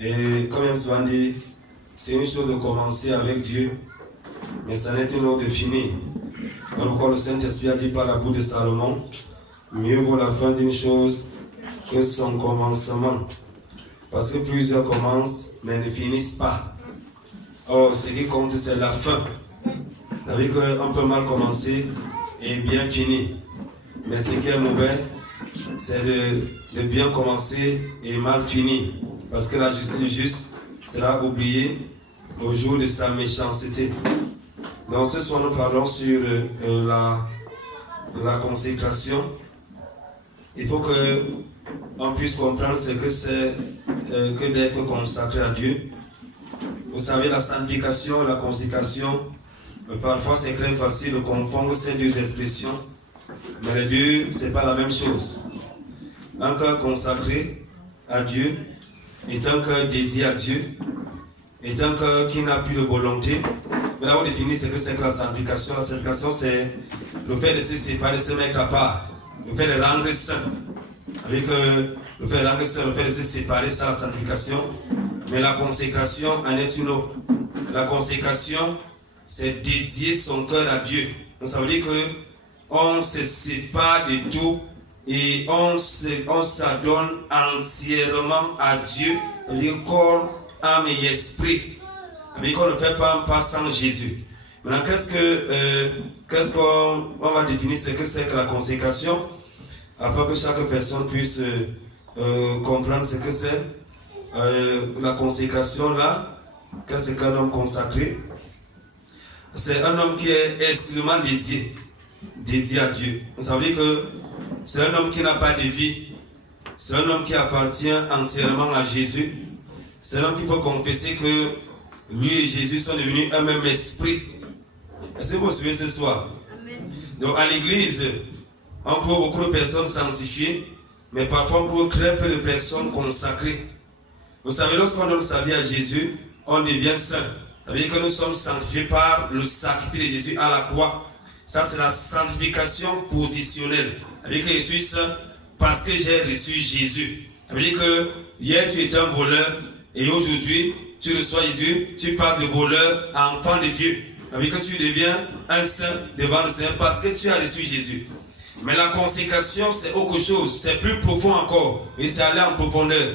Et comme souvent dit, c'est une chose de commencer avec Dieu, mais ça n'est une autre de finir. Dans le Saint-Esprit a dit par la bouche de Salomon, mieux vaut la fin d'une chose que son commencement. Parce que plusieurs commencent, mais ne finissent pas. Or, ce qui compte, c'est la fin. Vous savez qu'on peut mal commencer et bien finir. Mais ce qui est mauvais, c'est de bien commencer et mal finir. Parce que la justice juste sera oubliée au jour de sa méchanceté. Donc ce soir, nous parlons sur la consécration. Il faut qu'on puisse comprendre ce que c'est que d'être consacré à Dieu. Vous savez, la sanctification et la consécration, parfois c'est très facile de confondre ces deux expressions. Mais les deux, ce n'est pas la même chose. Un cœur consacré à Dieu est un cœur dédié à Dieu, est un cœur qui n'a plus de volonté. Mais là, on définit ce que c'est que la sanctification. La sanctification, c'est le fait de se séparer, de se mettre à part, le fait de rendre saint. Avec le fait de rendre saint, le fait de se séparer, c'est la sanctification. Mais la consécration en est une autre. La consécration, c'est dédier son cœur à Dieu. Donc ça veut dire que on se sépare de tout et on s'adonne entièrement à Dieu, le corps, âme et esprit. Mais qu'on ne fait pas un pas sans Jésus. Maintenant, qu'est-ce qu'on va définir ce que c'est que la consécration, afin que chaque personne puisse comprendre ce que c'est. La consécration là, qu'est-ce qu'un homme consacré? C'est un homme qui est exclusivement dédié à Dieu. Vous savez que c'est un homme qui n'a pas de vie. C'est un homme qui appartient entièrement à Jésus. C'est un homme qui peut confesser que lui et Jésus sont devenus un même esprit. Est-ce que vous vous souvenez ce soir? Amen. Donc à l'église, on trouve beaucoup de personnes sanctifiées, mais parfois on trouve très peu de personnes consacrées. Vous savez, lorsqu'on donne sa vie à Jésus, on devient saint. Ça veut dire que nous sommes sanctifiés par le sacrifice de Jésus à la croix. Ça, c'est la sanctification positionnelle. Ça veut dire que je suis saint parce que j'ai reçu Jésus. Ça veut dire que hier tu étais un voleur et aujourd'hui tu reçois Jésus, tu passes de voleur à enfant de Dieu. Ça veut dire que tu deviens un saint devant le Seigneur parce que tu as reçu Jésus. Mais la consécration, c'est autre chose, c'est plus profond encore. Et c'est aller en profondeur.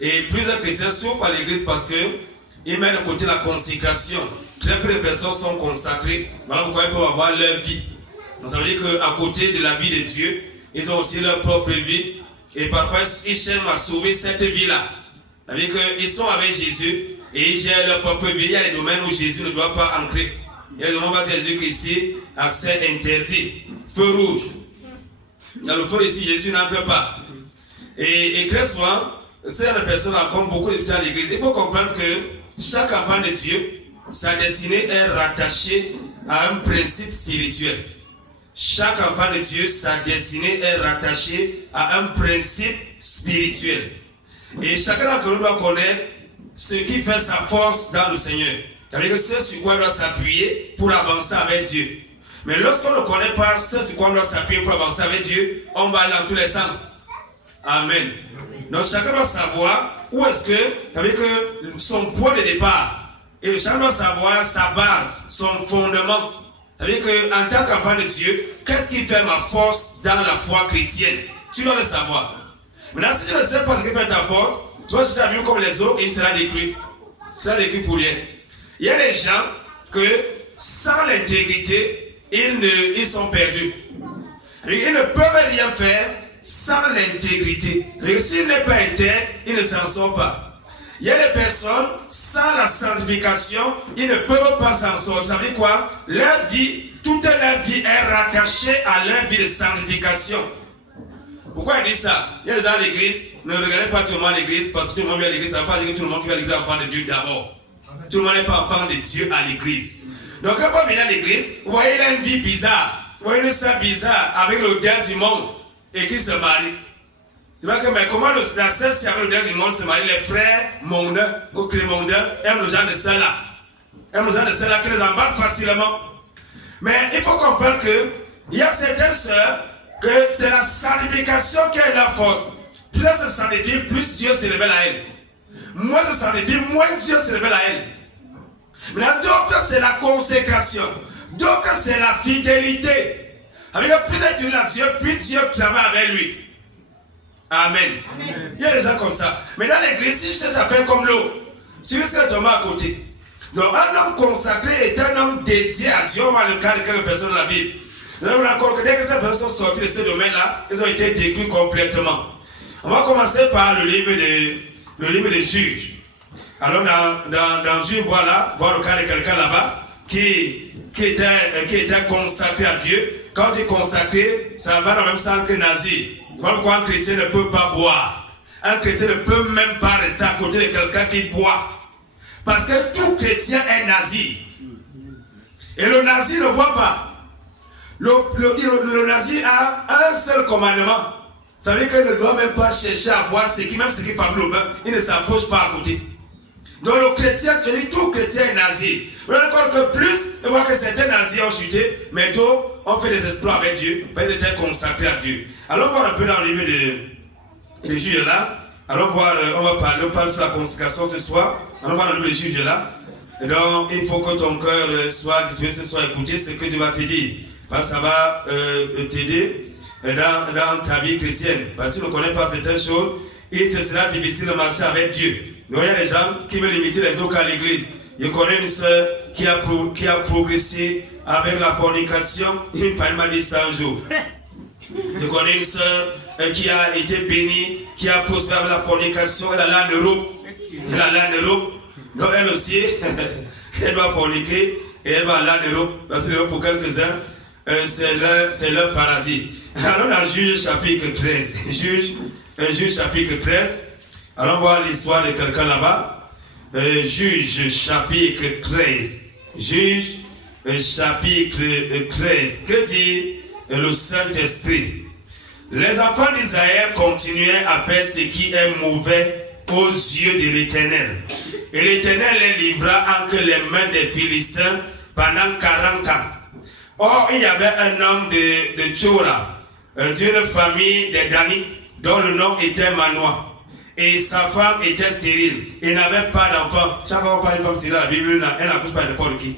Et plusieurs chrétiens souffrent à l'église parce qu'ils mettent de côté la consécration. Très peu de personnes sont consacrées. Voilà pourquoi ils peuvent avoir leur vie. Donc ça veut dire qu'à côté de la vie de Dieu, ils ont aussi leur propre vie. Et parfois, ils cherchent à sauver cette vie-là. Ça veut dire qu'ils sont avec Jésus et ils gèrent leur propre vie. Il y a des domaines où Jésus ne doit pas entrer. Il y a des domaines où Jésus qui ici, accès interdit. Feu rouge. Dans le feu ici, Jésus n'entre pas. Et très souvent, ces personnes rencontrent beaucoup de temps à l'église. Il faut comprendre que chaque enfant de Dieu, sa destinée est rattachée à un principe spirituel. Chaque enfant de Dieu, sa destinée est rattachée à un principe spirituel. Et chacun d'entre nous doit connaître ce qui fait sa force dans le Seigneur. C'est-à-dire que c'est sur quoi on doit s'appuyer pour avancer avec Dieu. Mais lorsqu'on ne connaît pas ce sur quoi on doit s'appuyer pour avancer avec Dieu, on va aller dans tous les sens. Amen. Donc chacun doit savoir où est-ce que, c'est-à-dire que son point de départ, et chacun doit savoir sa base, son fondement. C'est-à-dire qu'en tant qu'enfant de Dieu, qu'est-ce qui fait ma force dans la foi chrétienne? Tu dois le savoir. Maintenant, si tu ne sais pas ce qui fait ta force, tu vas chercher à vivre comme les autres et il sera détruit. Il sera détruit pour rien. Il y a des gens que, sans l'intégrité, ils sont perdus. Ils ne peuvent rien faire sans l'intégrité. S'il n'est pas intègre, il ne s'en sort pas. Il y a des personnes, sans la sanctification, ils ne peuvent pas s'en sortir. Ça veut dire quoi? Leur vie, toute leur vie est rattachée à leur vie de sanctification. Pourquoi il dit ça? Il y a des gens à l'église, ne regardez pas tout le monde à l'église, parce que tout le monde vient à l'église, ça ne veut pas dire que tout le monde qui vient à l'église est enfant de Dieu d'abord. Tout le monde n'est pas enfant de Dieu à l'église. Donc quand on vient à l'église, vous voyez, il a une vie bizarre. Vous voyez une sœur bizarre avec le gars du monde et qui se marie. Tu vois que, mais comment la sœur, si avec le gars du monde se marie, les frères mondains ou mondains aiment le genre de sœur-là. Aiment le genre de sœur-là qui les embarque facilement. Mais il faut comprendre qu'il y a certaines sœurs que c'est la sanctification qui est la force. Plus elle se sanctifie, plus Dieu se révèle à elle. moins elle se sanctifie, moins Dieu se révèle à elle. Maintenant, d'autres, c'est la consécration. D'autres, c'est la fidélité. Avec plus elle est fidèle à Dieu, plus Dieu travaille avec lui. Amen. Amen. Il y a des gens comme ça. Mais dans l'église, si je cherche à faire comme l'eau, tu risques de tomber à côté. Donc, un homme consacré est un homme dédié à Dieu. On va le cas de quelques personnes dans la Bible. Nous avons encore que dès que ces personnes sont sorties de ce domaine-là, ils ont été détruits complètement. On va commencer par le livre des Juges. Alors, dans Juges, voilà, voir le cas de quelqu'un là-bas qui était consacré à Dieu. Quand il est consacré, ça va dans le même sens que Nazir. Voilà pourquoi un chrétien ne peut pas boire. Un chrétien ne peut même pas rester à côté de quelqu'un qui boit. Parce que tout chrétien est nazi. Et le nazi ne boit pas. Le nazi a un seul commandement. Ça veut dire qu'il ne doit même pas chercher à boire même ce qui fabrique le bain. Il ne s'approche pas à côté. Donc le chrétien, tout chrétien est nazi. Vous allez voir que plus, on voit que certains nazis ont chuté, mais d'autres ont fait des exploits avec Dieu, parce qu'ils étaient consacrés à Dieu. Alors voir un peu dans le livre des Juges là. Allons voir, on parle sur la consécration ce soir. Allons voir dans le livre des Juges là. Et donc, il faut que ton cœur soit disposé, soit écouté ce que Dieu va te dire. Parce que ça va t'aider dans ta vie chrétienne. Parce que tu ne connais pas certaines choses, il te sera difficile de marcher avec Dieu. Donc, il y a des gens qui veulent limiter les autres à l'église. Je connais une soeur qui a progressé avec la fornication, il m'a dit 100 jours. Je connais une soeur qui a été bénie, qui a prospéré avec la fornication, elle a en Europe. Donc elle aussi, elle doit forniquer et elle va aller en Europe. Parce que pour quelques-uns, c'est leur paradis. Alors dans Juge chapitre 13, Juge chapitre 13, allons voir l'histoire de quelqu'un là-bas. Juge chapitre 13. Juge chapitre 13. Que dit le Saint-Esprit? Les enfants d'Israël continuaient à faire ce qui est mauvais aux yeux de l'Éternel. Et l'Éternel les livra entre les mains des Philistins pendant 40 ans. Or, il y avait un homme de Tchora, d'une famille des Danites, dont le nom était Manoah. Et sa femme était stérile. Il n'avait pas d'enfant. Chaque fois qu'on parle d'une femme stérile dans la Bible, elle n'accouche pas n'importe qui.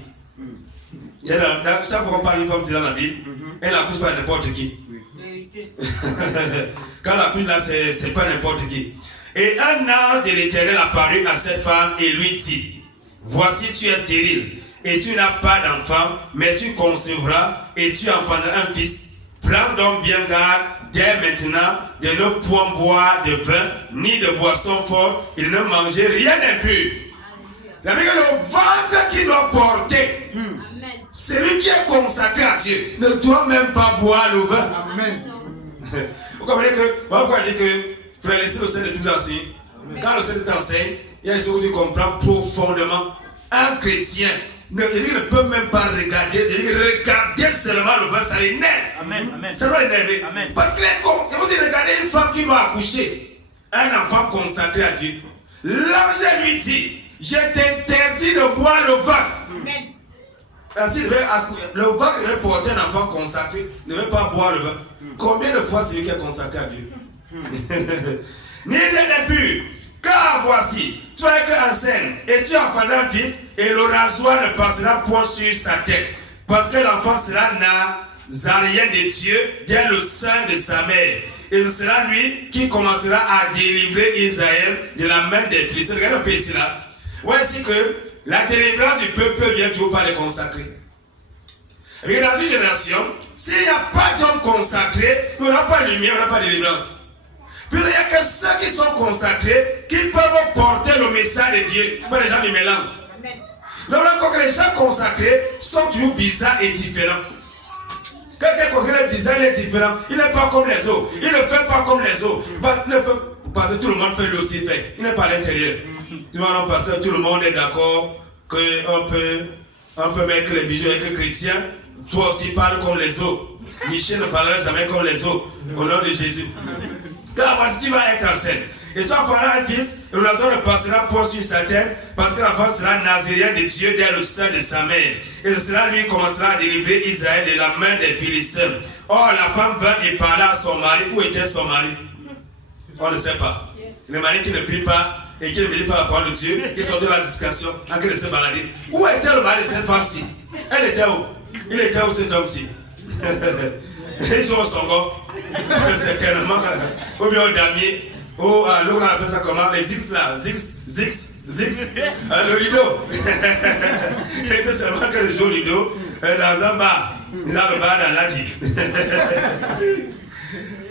Chaque fois qu'on parle d'une femme stérile dans la Bible, elle n'accouche pas n'importe qui. Quand elle accouche là, c'est pas n'importe qui. Et un ange de l'Éternel apparut à cette femme et lui dit: voici, tu es stérile et tu n'as pas d'enfant, mais tu concevras et tu enfanteras un fils. Prends donc bien garde dès maintenant de ne point boire de vin ni de boisson forte et de ne manger rien d'impur. La Bible, le ventre qu'il doit porter, celui qui est consacré à Dieu ne doit même pas boire le vin. Amen. Vous comprenez que, on va dire que, frère, laissez le Saint-Esprit vous enseigne. Quand le Saint-Esprit t'enseigne, il y a des choses que tu comprends profondément. Un chrétien ne peut même pas regarder seulement le vin, ça l'énerve. Ça doit l'énerver. Parce qu'il est con. Et vous regardez une femme qui doit accoucher, un enfant consacré à Dieu. L'ange lui dit: je t'interdis de boire le vin. Amen. Le vin qui devait porter un enfant consacré ne veut pas boire le vin. Combien de fois c'est lui qui est consacré à Dieu? Ni n'est plus. Car voici, tu es qu'enceinte et tu enfanteras un fils, et le rasoir ne passera point sur sa tête, parce que l'enfant sera nazarien de Dieu dès le sein de sa mère. Et ce sera lui qui commencera à délivrer Israël de la main des Philistins. Regardez un peu ici là. Voici que la délivrance du peuple vient toujours par les consacrés. Et dans une génération, s'il n'y a pas d'homme consacré, il n'y aura pas de lumière, il n'y aura pas de délivrance. Puis il n'y a que ceux qui sont consacrés qui peuvent porter le message de Dieu, pas les gens du mélange. Donc encore que les gens consacrés sont toujours bizarres et différents. Quelqu'un consacré est bizarre, il est différent. Il n'est pas comme les autres. Il ne fait pas comme les autres. Parce que tout le monde fait lui aussi fait. Il n'est pas à l'intérieur. Tu vois, parce que tout le monde est d'accord qu'on peut mettre les bijoux avec les chrétiens. Toi aussi parle comme les autres. Michel ne parlera jamais comme les autres. Au nom de Jésus. Car voici, tu vas être enceinte. Et soit par un fils, le rasoir ne passera point sur sa tête, parce que l'enfant sera nazérien de Dieu dès le sein de sa mère. Et ce sera lui qui commencera à délivrer Israël de la main des Philistins. Or, la femme vint et parla à son mari. Où était son mari? On ne sait pas. Le mari qui ne prie pas et qui ne médite pas la parole de Dieu, qui sont de la discrétion, en train de se balader. Où était le mari de cette femme-ci? Elle était où? Il était où cet homme-ci? Ils sont au Songo, certainement, ou bien au damier, ou on appelle ça comment? Les Zix là, Zix, le Lido. Il était seulement que le jour Lido, dans un bar, dans le bar d'Aladji.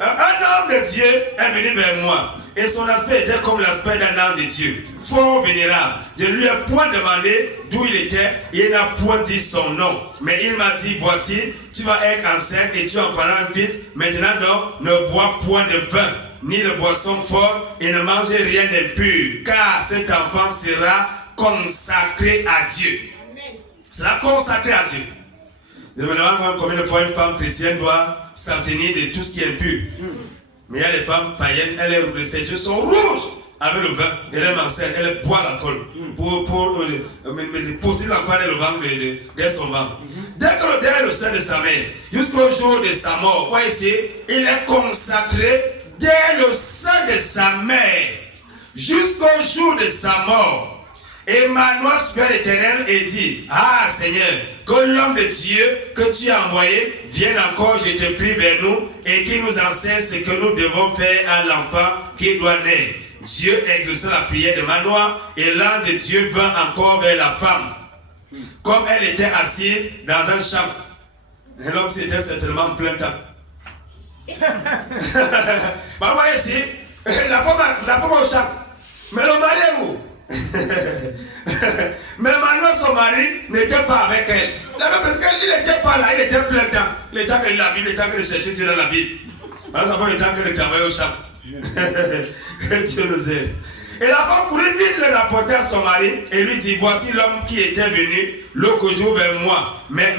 Un homme de Dieu est venu vers moi. Et son aspect était comme l'aspect d'un homme de Dieu, fort vénérable. Je ne lui ai point demandé d'où il était, et il n'a point dit son nom. Mais il m'a dit, voici, tu vas être enceinte et tu en prendras un fils. Maintenant donc, ne bois point de vin, ni de boisson forte, et ne mangez rien d'impur, car cet enfant sera consacré à Dieu. Sera consacré à Dieu. Je me demande combien de fois une femme chrétienne doit s'abstenir de tout ce qui est impur. Mais il y a des femmes païennes, ses yeux sont rouges avec le vin, elle est enceinte, elle boit l'alcool pour poser l'enfant dans le ventre de son ventre. Dès le sein de sa mère, jusqu'au jour de sa mort, voyez ici, il est consacré dès le sein de sa mère, jusqu'au jour de sa mort. Et Manoah supplia l'Éternel et dit, ah Seigneur, que l'homme de Dieu que tu as envoyé vienne encore, je te prie, vers nous et qu'il nous enseigne ce que nous devons faire à l'enfant qui doit naître. Dieu exauça la prière de Manoah et l'ange de Dieu vint encore vers la femme, comme elle était assise dans un champ. Et l'homme s'était certainement en plein temps. Maman ici, la femme au champ, mais le mari est où? Mais maintenant son mari n'était pas avec elle. Parce qu'il n'était pas là, il était plein temps. Il était en train de la Bible, il était en train de chercher Dieu dans la Bible. Alors sa femme était en train de travailler au champ. Que Dieu nous aide. Et la femme courait vite le rapporter à son mari et lui dit, voici l'homme qui était venu l'autre jour vers moi, mais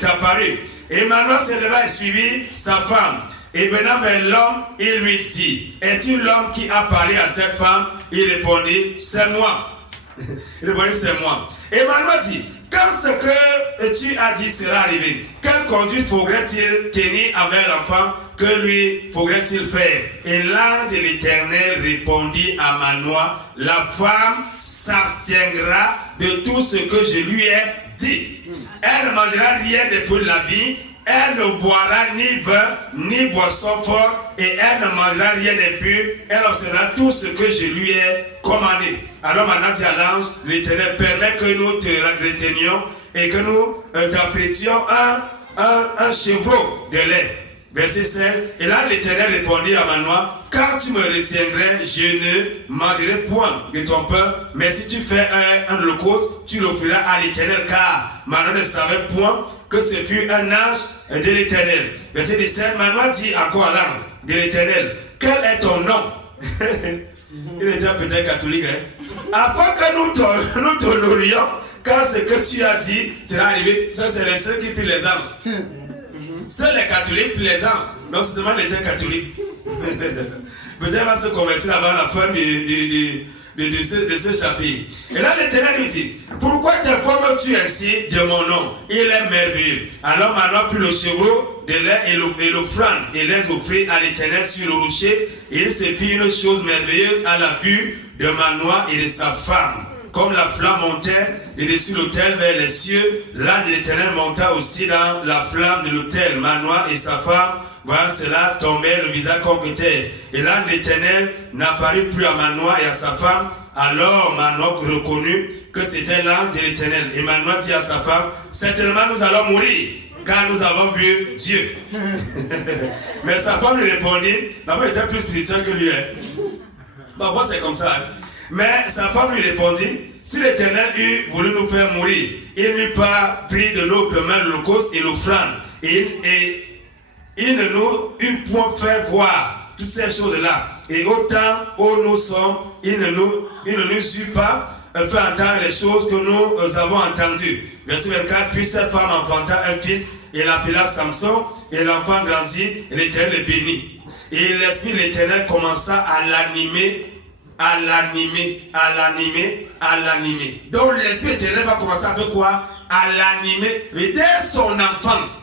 t'as paru. Et Manoah se leva et suivit sa femme. Et venant vers l'homme, il lui dit, es-tu l'homme qui a parlé à cette femme? Il répondit, c'est moi. Il répondit, c'est moi. Et Manoah dit, quand ce que tu as dit sera arrivé, quelle conduite faudrait-il tenir envers l'enfant? Que lui faudrait-il faire? Et l'ange de l'Éternel répondit à Manoah, la femme s'abstiendra de tout ce que je lui ai dit. Elle ne mangera rien depuis la vie. Elle ne boira ni vin, ni boisson forte, et elle ne mangera rien d'impur. Elle observera tout ce que je lui ai commandé. Alors maintenant, dit à l'ange, l'Éternel permet que nous te retenions et que nous t'apprêtions un chevreau de lait. Verset 16. Et là, l'Éternel répondit à Manoah, quand tu me retiendrais, je ne mangerai point de ton pain, mais si tu fais un holocauste, tu l'offriras à l'Éternel, car Manoah ne savait point que ce fut un ange de l'Éternel. Verset 17. Manoah dit encore à l'ange de l'Éternel, quel est ton nom? Il était peut-être catholique, hein? Afin que nous t'honorions, quand ce que tu as dit sera arrivé. Ça, c'est les seuls qui prient les anges. Seuls les catholiques prient les anges. Non, c'est demande les catholiques. Peut-être va se convertir avant la fin de ce chapitre. Et là, l'Éternel lui dit, pourquoi t'informes-tu ainsi de mon nom? Il est merveilleux. Alors Manoah prit le chevreau de lait et l'offrande et les offrit à l'Éternel sur le rocher. Et il se fit une chose merveilleuse à la vue de Manoah et de sa femme. Comme la flamme montait de dessus l'autel vers les cieux, l'ange de l'Éternel monta aussi dans la flamme de l'autel. Manoah et sa femme, voyant cela, tombaient le visage contre terre. Et l'ange de l'Éternel n'apparut plus à Manoah et à sa femme. Alors Manoah reconnut que c'était l'ange de l'Éternel. Et Manoah dit à sa femme, certainement nous allons mourir, car nous avons vu Dieu. Mais sa femme lui répondit, la femme était plus spirituelle que lui. Bon, moi c'est comme ça. Mais sa femme lui répondit, si l'Éternel eût voulu nous faire mourir, il n'eût pas pris de notre main l'holocauste et l'offrande. Et il ne nous eût point fait voir toutes ces choses-là. Et au temps où nous sommes, il ne nous eût pas fait entendre les choses que nous avons entendues. Verset 24, puis cette femme enfanta un fils, et l'appela Samson, et l'enfant grandit, et l'Éternel le bénit. Et l'Esprit de l'Éternel commença à l'animer. Donc l'Esprit éternel va commencer à faire quoi? À l'animer dès son enfance.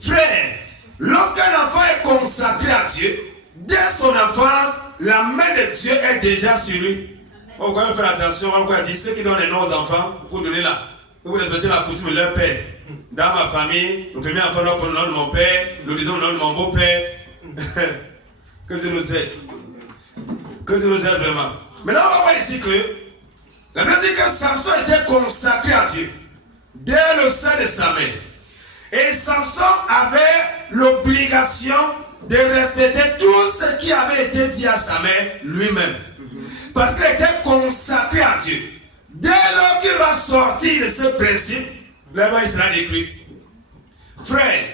Frère, lorsqu'un enfant est consacré à Dieu, dès son enfance, la main de Dieu est déjà sur lui. On va faire attention, on va dire ceux qui donnent les noms aux enfants pour donner là. Vous respectez la coutume de leur père. Dans ma famille, le premier enfant doit prendre le nom de mon père, le deuxième le nom de mon beau-père. Que Dieu nous aide. Que Dieu nous aide vraiment. Maintenant, on va voir ici que la Bible dit que Samson était consacré à Dieu dès le sein de sa mère. Et Samson avait l'obligation de respecter tout ce qui avait été dit à sa mère lui-même. Parce qu'il était consacré à Dieu. Dès lors qu'il va sortir de ce principe, là-bas il sera détruit. Frère,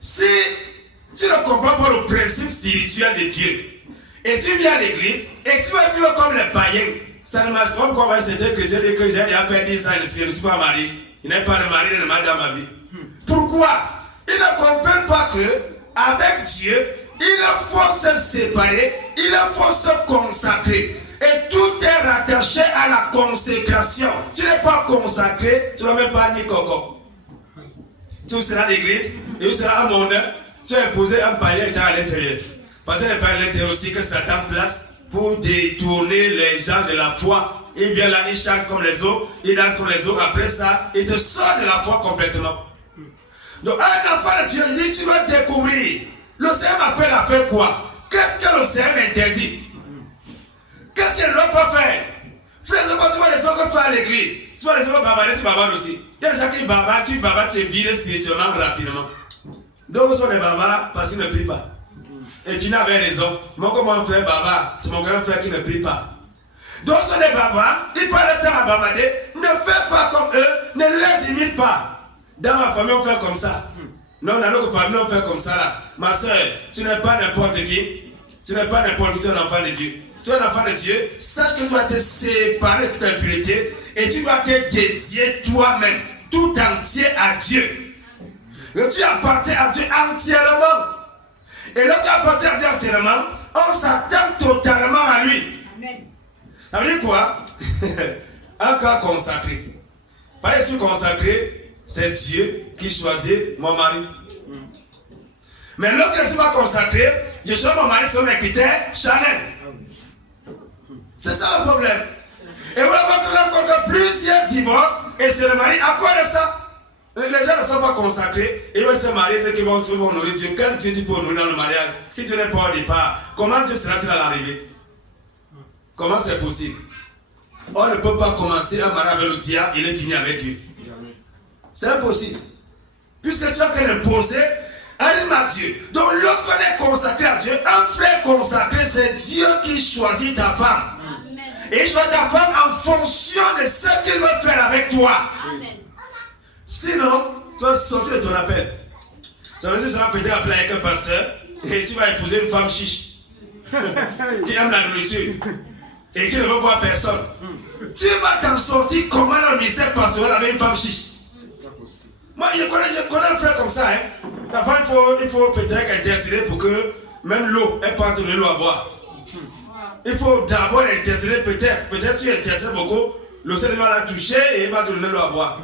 si tu ne comprends pas le principe spirituel de Dieu, et tu viens à l'église, et tu vas vivre comme les païens, ça ne marche pas. Comme quoi, c'était chrétien et que j'ai déjà fait 10 ans, je ne suis pas marié. Il n'est pas de mari, il n'est pas dans ma vie. Pourquoi? Ils ne comprennent pas que, avec Dieu, il faut se séparer, il faut se consacrer. Et tout est rattaché à la consécration. Tu n'es pas consacré, tu n'as même pas ni coco. Tu seras à l'église, et tu seras à mondain, tu as imposé un païen qui est à l'intérieur. Parce que le païen à l'intérieur aussi que Satan place pour détourner les gens de la foi. Il vient là, il chante comme les autres, il danse comme les autres. Après ça, il te sort de la foi complètement. Donc un enfant de Dieu, il dit, tu dois découvrir. L'océan m'appelle à faire quoi? Qu'est-ce que l'océan m'interdit? Qu'est-ce qu'il ne doit pas faire? Frère, tu vois les autres faire à l'église. Tu vois les autres bavarder, tu bavardes aussi. Il y a des gens qui bavardent, tu es viré spirituellement rapidement. Donc, ce sont des bavards parce qu'ils ne prient pas. Et tu n'avais raison. Moi, comme mon frère bavard, c'est mon grand frère qui ne prie pas. Donc, ce sont des bavards, ils prennent le temps à bavarder. Ne fais pas comme eux, ne les imite pas. Dans ma famille, on fait comme ça. Non, dans notre famille, on fait comme ça là. Ma soeur, tu n'es pas n'importe qui. Tu n'es pas n'importe qui, tu es un enfant de Dieu. Tu es un enfant de Dieu, sache que tu dois te séparer de toute impureté et tu dois te dédier toi-même, tout entier à Dieu. Et tu appartiens à Dieu entièrement. Et lorsqu'on appartient à Dieu entièrement, on s'attend totalement à lui. Amen. Ça veut dire quoi? Un cas consacré. Par que je suis consacré, c'est Dieu qui choisit mon mari. Mais lorsque je ne suis pas consacré, je choisis mon mari sur mes critères Chanel. C'est ça le problème. Et vous avez rencontré plusieurs divorces et c'est le mari à quoi de ça? Les gens ne sont pas consacrés. Ils vont se marier, ceux qui vont honorer Dieu. Quel Dieu tu peux honorer dans le mariage? Si tu n'es pas au départ, comment Dieu sera-t-il à l'arrivée? Comment c'est possible? On ne peut pas commencer un mariage avec le diable, il est fini avec Dieu. C'est impossible. Puisque tu as qu'à l'imposer, anime à Dieu. Donc lorsqu'on est consacré à Dieu, un frère consacré, c'est Dieu qui choisit ta femme. Amen. Et il choisit ta femme en fonction de ce qu'il veut faire avec toi. Amen. Sinon, tu vas sortir de ton appel. Ça veut dire que tu seras peut-être appelé avec un pasteur et tu vas épouser une femme chiche qui aime la nourriture et qui ne veut voir personne. Tu vas t'en sortir comment dans le ministère pastoral avec une femme chiche? Moi, je connais un frère comme ça. Hein. La femme, il faut peut-être intercéder pour que même l'eau, elle parte de l'eau à boire. Il faut d'abord intercéder peut-être si tu intercèdes beaucoup, le Seigneur va la toucher et il va te donner l'eau à boire.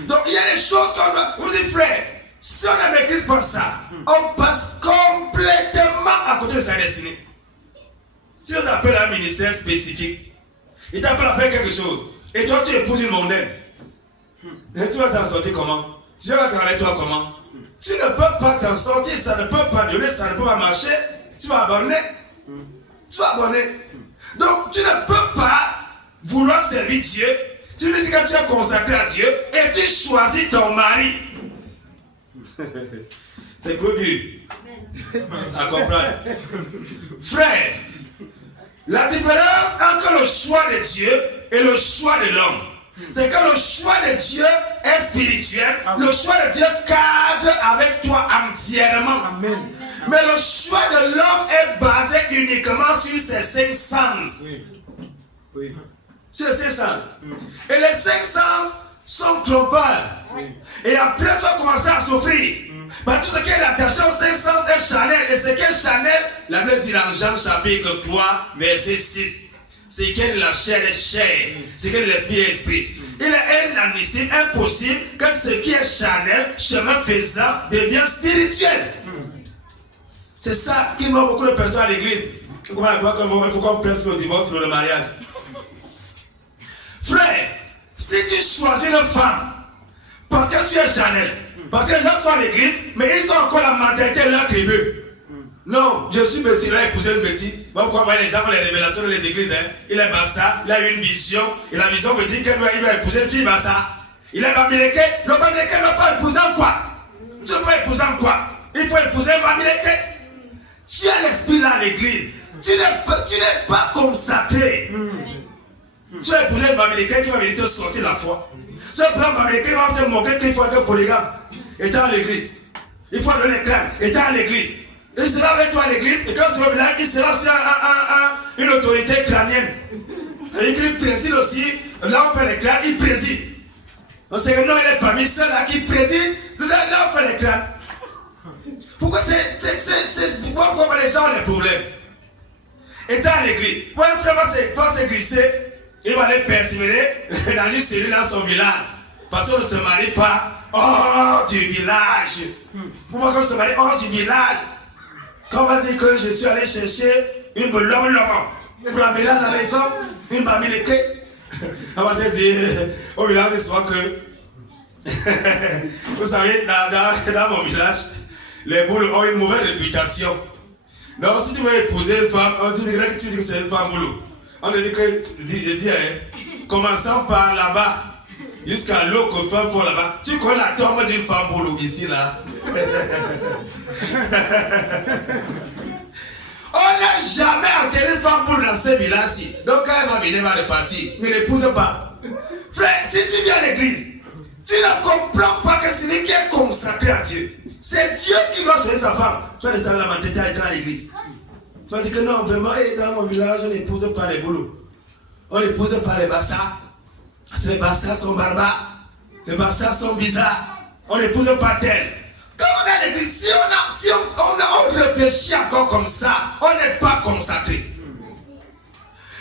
Donc il y a des choses qu'on doit. Vous dites, frère, si on ne maîtrise pas ça, on passe complètement à côté de sa destinée. Si on t'appelle à un ministère spécifique, il t'appelle à faire quelque chose, et toi tu épouses une mondaine, et tu vas t'en sortir comment? Tu vas travailler toi comment? Tu ne peux pas t'en sortir, ça ne peut pas donner, ça ne peut pas marcher, tu vas abandonner. Tu vas abandonner. Donc tu ne peux pas vouloir servir Dieu. Tu dis que tu es consacré à Dieu et tu choisis ton mari. C'est trop dur à comprendre. Frère, la différence entre le choix de Dieu et le choix de l'homme, c'est que le choix de Dieu est spirituel. Amen. Le choix de Dieu cadre avec toi entièrement. Amen. Mais le choix de l'homme est basé uniquement sur ses 5 sens. Oui. Oui. Sur les 5 sens. Et les 5 sens sont trompeurs. Oui. Et après, tu vas commencer à souffrir. Parce que tout ce qui est attaché aux 5 sens est charnel. Et ce qui est charnel, la Bible dit dans Jean chapitre 3, verset 6. Ce qui est de la chair est chair. Ce qui est de l'esprit est esprit. Il est inadmissible, impossible que ce qui est charnel, chemin faisant, devienne spirituel. C'est ça qui manque beaucoup de personnes à l'église. Il faut qu'on presse le divorce ou le mariage. Frère, si tu choisis une femme, parce que tu es Chanel, parce que les gens sont à l'église, mais ils ont encore la mentalité de leur tribu. Non, je suis petit, il a épousé une petite. Moi, quand on voit les gens, les révélations dans les églises, hein, il est Bassa, il a eu une vision, et la vision me dit qu'il doit épouser une fille Bassa. Il est Bamileke, le Bamileke ne va pas épouser en quoi? Tu ne peux pas épouser en quoi? Il faut épouser Bamileke. Tu as l'esprit là à l'église, tu n'es pas consacré. Tu vas épouser un Bamileke qui va venir te sortir la foi. Tu vas prendre un Bamileke qui va te montrer qu'il faut être polygame. Étant à l'église, il faut donner les crânes, étant à l'église. Il sera avec toi à l'église, et quand tu vas venir, il sera sur une autorité crânienne. Et il préside aussi, là on fait les crânes, il préside. On sait que non, il est parmi ceux-là qui président, là on fait les crânes. Pourquoi pourquoi les gens ont des problèmes? Étant à l'église, quand un frère va se glisser, il va aller persévérer dans une cellule dans son village. Parce qu'on ne se marie pas hors du village. Pourquoi qu'on se marie hors du village? Quand on va dire que je suis allé chercher une l'homme pour la mélange à la maison, une Bamileke, on va te dire au village ce soir que vous savez, dans mon village, les boules ont une mauvaise réputation. Donc si tu veux épouser une femme, on dirait que tu dis que c'est une femme boulot. On te dit que, je dis, commençons par là-bas, jusqu'à l'eau que femme pour là-bas. Tu connais la tombe d'une femme boulot ici, là. On n'a jamais enterré une femme boulot dans ce village-ci. Donc quand elle va venir, elle va repartir. Ne l'épouse pas. Frère, si tu viens à l'église, tu ne comprends pas que c'est lui qui est consacré à Dieu. C'est Dieu qui doit choisir sa femme. Tu vas descendre la mentalité à l'état à l'église. Tu vas dire que non, vraiment, dans mon village, on n'épouse pas les boulots. On n'épouse pas les bassas. Les bassas sont barbares. Les bassas sont bizarres. On n'épouse pas tel. Quand on est à l'église, si on réfléchit encore comme ça, on n'est pas consacré.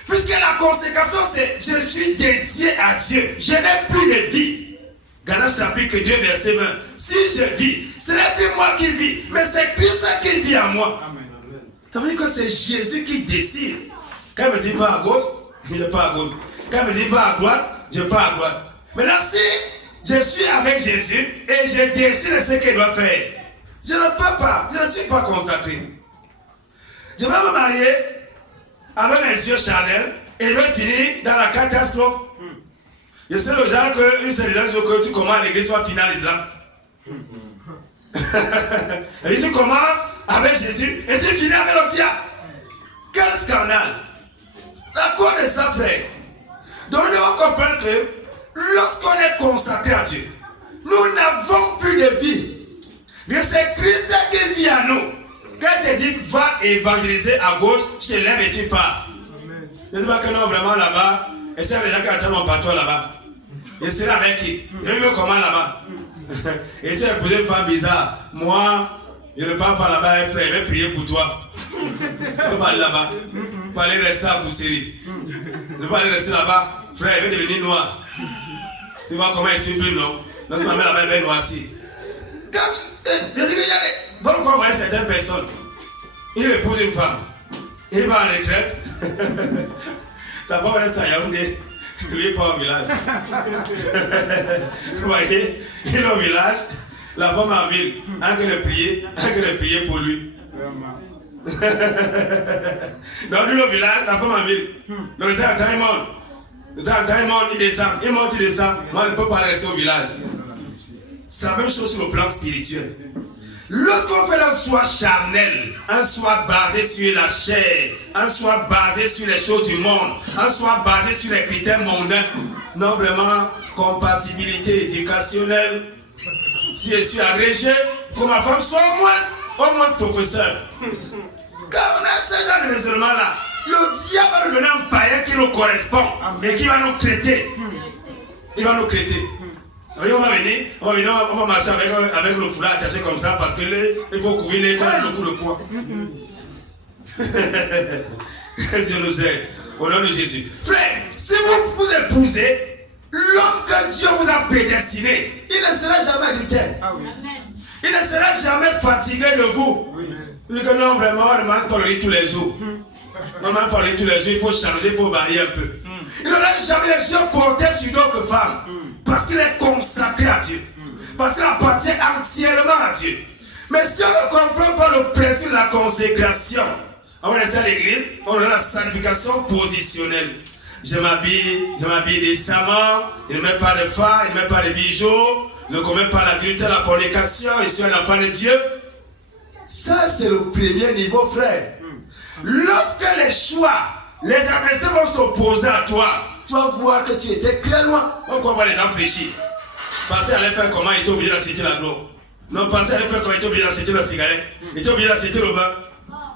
Puisque la consécration, c'est je suis dédié à Dieu. Je n'ai plus de vie. Galates chapitre 2, verset 20. Si je vis, ce n'est plus moi qui vis, mais c'est Christ qui vit en moi. Ça veut dire que c'est Jésus qui décide. Quand il me dit pas à gauche, je ne vais pas à gauche. Quand il me dit pas à droite, je ne vais pas à droite. Maintenant, si je suis avec Jésus et je décide de ce qu'il doit faire, je ne peux pas, je ne suis pas consacré. Je vais me marier avec mes yeux charnels et je vais finir dans la catastrophe. Je sais le genre qu'une seule chose que tu commences à l'église soit finir l'islam. Et tu commences avec Jésus et tu finis avec le diable. Quel scandale! C'est à cause de ça, frère. Donc nous devons comprendre que lorsqu'on est consacré à Dieu, nous n'avons plus de vie. Mais c'est Christ qui vit à nous. Quand il te dit va évangéliser à gauche, tu te lèves et tu pars. Je ne dis pas que non, vraiment là-bas, et c'est les gens qui attendent mon patron là-bas. Et c'est là avec qui? Je veux comment là-bas? Et tu as épousé une femme bizarre. Moi, je ne parle pas là-bas, frère, je vais prier pour toi. Je ne peux pas aller là-bas. Je ne peux pas aller rester à Bousséry. Je ne peux pas aller rester là-bas. Frère, il va devenir noir. Tu vois comment il suit plus, non? Non, si ma mère là-bas, elle va noircir. Quand je dis que y a des... Bon, quand on voit certaines personnes, il épouse une femme. Il va en retraite. La femme reste à Yaoundé. Il n'est pas au village. Vous voyez, il est au village, la femme en ville, un que de prier pour lui. Donc lui au village, la femme en ville. Donc le temps il monte. Le temps il monte, il descend. Il monte, il descend. Moi je ne peux pas rester au village. C'est la même chose sur le plan spirituel. Lorsqu'on fait un choix charnel, un choix basé sur la chair, un choix basé sur les choses du monde, un choix basé sur les critères mondains, non vraiment compatibilité éducationnelle. Si je suis agrégé, il faut que ma femme soit au moins professeur. Quand on a ce genre de raisonnement-là, le diable va nous donner un païen qui nous correspond et qui va nous traiter. Il va nous traiter. On va venir, on va marcher avec le foulard attaché comme ça parce qu'il faut couvrir les corps le coup de poing. Dieu nous aide. Au nom de Jésus. Frère, si vous épousez l'homme que Dieu vous a prédestiné, il ne sera jamais adultère. Il ne sera jamais fatigué de vous. Vous dites que non, vraiment, on ne mange pas le riz tous les jours. On ne mange pas le riz tous les jours, il faut changer, il faut varier un peu. Il n'aura jamais les yeux portés sur d'autres femmes. Parce qu'il est consacré à Dieu. Parce qu'il appartient entièrement à Dieu. Mais si on ne comprend pas le principe de la consécration, on va rester à l'église, on aura la sanctification positionnelle. Je m'habille décemment, il ne met pas de phare, il ne met pas de bijoux, il ne commet pas l'adultère, la fornication, je suis un enfant de Dieu. Ça, c'est le premier niveau, frère. Lorsque les choix, les adversaires vont s'opposer à toi, tu vas voir que tu étais très loin. On va voir les gens fléchir. Pensez à les faire comment ils étaient obligés d'accepter la gloire. Non, pensez à les faire comment ils étaient obligés d'accepter la cigarette. Ils étaient obligés d'accepter le vin.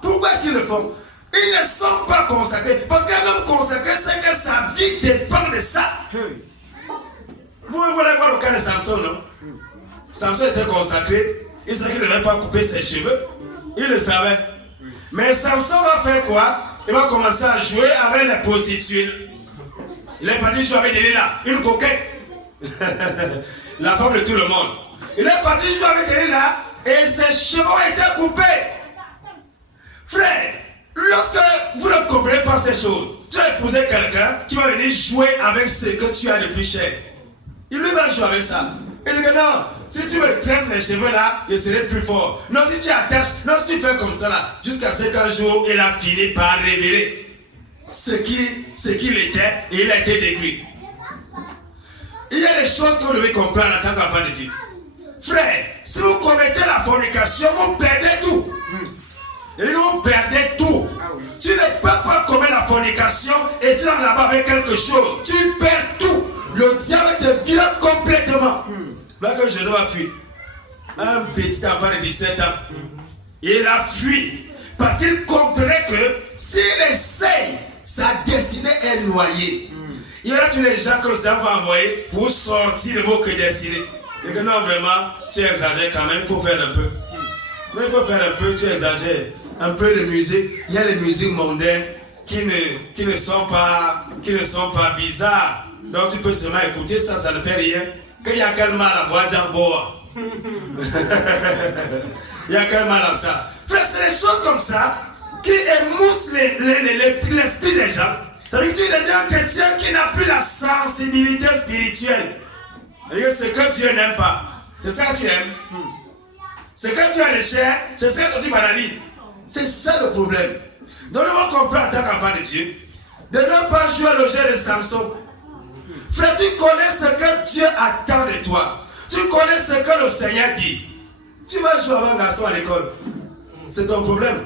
Pourquoi est-ce qu'ils le font? Ils ne sont pas consacrés. Parce qu'un homme consacré, c'est que sa vie dépend de ça. Vous voulez voir le cas de Samson, non? Samson était consacré. Il savait qu'il ne devait pas couper ses cheveux. Il le savait. Mais Samson va faire quoi? Il va commencer à jouer avec les prostituées. Il est parti jouer avec Delilah, une coquette. La femme de tout le monde. Il est parti jouer avec Delilah et ses cheveux ont été coupés. Frère, lorsque vous ne comprenez pas ces choses, tu vas épouser quelqu'un qui va venir jouer avec ce que tu as de plus cher. Il lui va jouer avec ça. Il dit que non, si tu me tresses les cheveux là, je serai plus fort. Non, si tu attaches, non, si tu fais comme ça là, jusqu'à ce qu'un jour, il a fini par révéler ce qu'il était et il a été détruit. Il y a des choses qu'on devait comprendre en tant qu'enfant de Dieu. Frère, si vous commettez la fornication, vous perdez tout. Et vous perdez tout. Tu ne peux pas commettre la fornication et tu vas là-bas avec quelque chose. Tu perds tout. Le diable te vire complètement. Voilà que Joseph a fui. Un petit enfant de 17 ans. Il a fui. Parce qu'il comprenait que s'il essaye, sa destinée est noyée. Il y aura tous les gens que le Seigneur va envoyer pour sortir de vos destinées. Et que non, vraiment, tu exagères quand même, il faut faire un peu. Mais il faut faire un peu, tu exagères. Un peu de musique. Il y a les musiques mondaines qui ne sont pas bizarres. Donc tu peux seulement écouter ça, ça ne fait rien. Qu'il y a quel mal à voir Djamboa. Il y a quel mal à ça. Frère, c'est des choses comme ça qui émoussent l'esprit des gens. Ça veut dire que tu es un chrétien qui n'a plus la sensibilité spirituelle. C'est ce que Dieu n'aime pas. C'est ça que tu aimes. Ce que tu as de chair, c'est ce que tu banalises. C'est ça le problème. Donc nous devons comprendre en tant qu'enfant de Dieu de ne pas jouer le jeu de Samson. Frère, tu connais ce que Dieu attend de toi. Tu connais ce que le Seigneur dit. Tu vas jouer avec un garçon à l'école. C'est ton problème.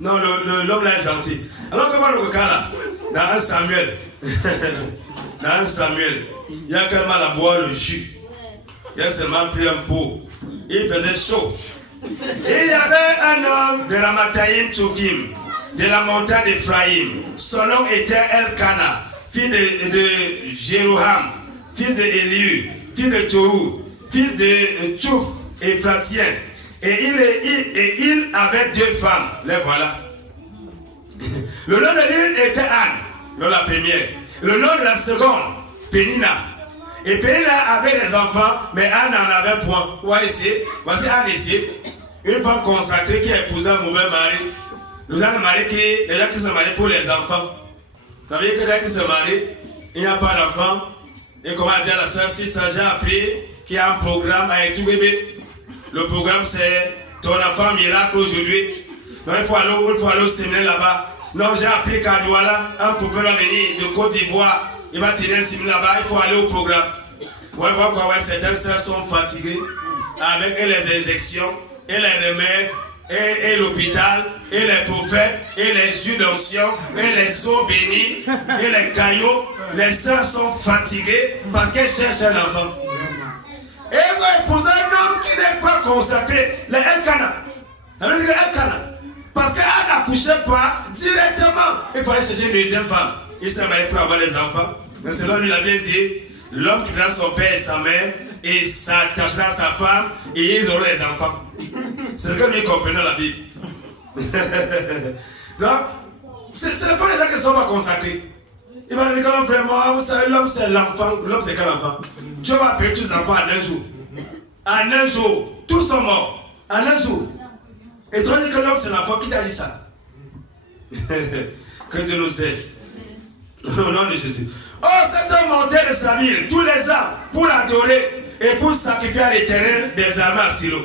Non, l'homme là est gentil. Alors comment le cas là, dans 1 Samuel, dans 1 Samuel, il y a quelqu'un à boire le jus. Il a seulement pris un pot. Il faisait chaud. Et il y avait un homme de Ramathaïm Tsophim, de la montagne d'Ephraïm. Son nom était Elkana, fils de Jéroham, fils de Eliu, fils de Tohu, fils de Tchouf, Ephratien. Et il avait 2 femmes. Les voilà. Le nom de l'une était Anne, la première. Le nom de la seconde, Pénina. Et Pénina avait des enfants, mais Anne n'en avait point. Voici Anne ici. Une femme consacrée qui a épousé un mauvais mari. Nous avons marié les gens qui se marient pour les enfants. Vous savez que les gens qui se marient, il n'y a pas d'enfants. Et comment dire à la soeur, si ça j'ai appris qu'il y a un programme avec tout bébé. Le programme c'est ton enfant miracle aujourd'hui. Donc il faut aller au séminaire là-bas. Non, j'ai appris qu'à Douala, un prophète va venir de Côte d'Ivoire. Il va tenir un séminaire là-bas, il faut aller au programme. Ouais, certaines sœurs sont fatiguées avec les injections, et les remèdes, et l'hôpital, et les prophètes, et les huiles d'onction, et les eaux bénies, et les cailloux. Les sœurs sont fatiguées parce qu'elles cherchent un enfant. Et elles ont épousé un homme qui n'est pas consacré, les Elkana. La musique Elkana. Parce qu'elle n'accouchait pas directement. Il fallait chercher une deuxième femme. Il s'est marié pour avoir des enfants. Mais selon lui, la Bible dit, l'homme quittera son père et sa mère et s'attachera à sa femme et ils auront les enfants. C'est ce que nous comprenons la Bible. Donc, ce n'est pas les gens qui ne sont pas consacrés. Il va dire que l'homme vraiment, vous savez, l'homme c'est l'enfant. L'homme c'est quel enfant? Dieu va appeler tous les enfants en un jour. En un jour. Tous sont morts. En un jour. Et toi, dis que l'homme c'est l'enfant. Qui t'a dit ça? Que Dieu nous aide. Nous nom de Jésus. Oh, cet homme montait de sa ville tous les ans pour adorer et pour sacrifier à l'Éternel des armées à Silo.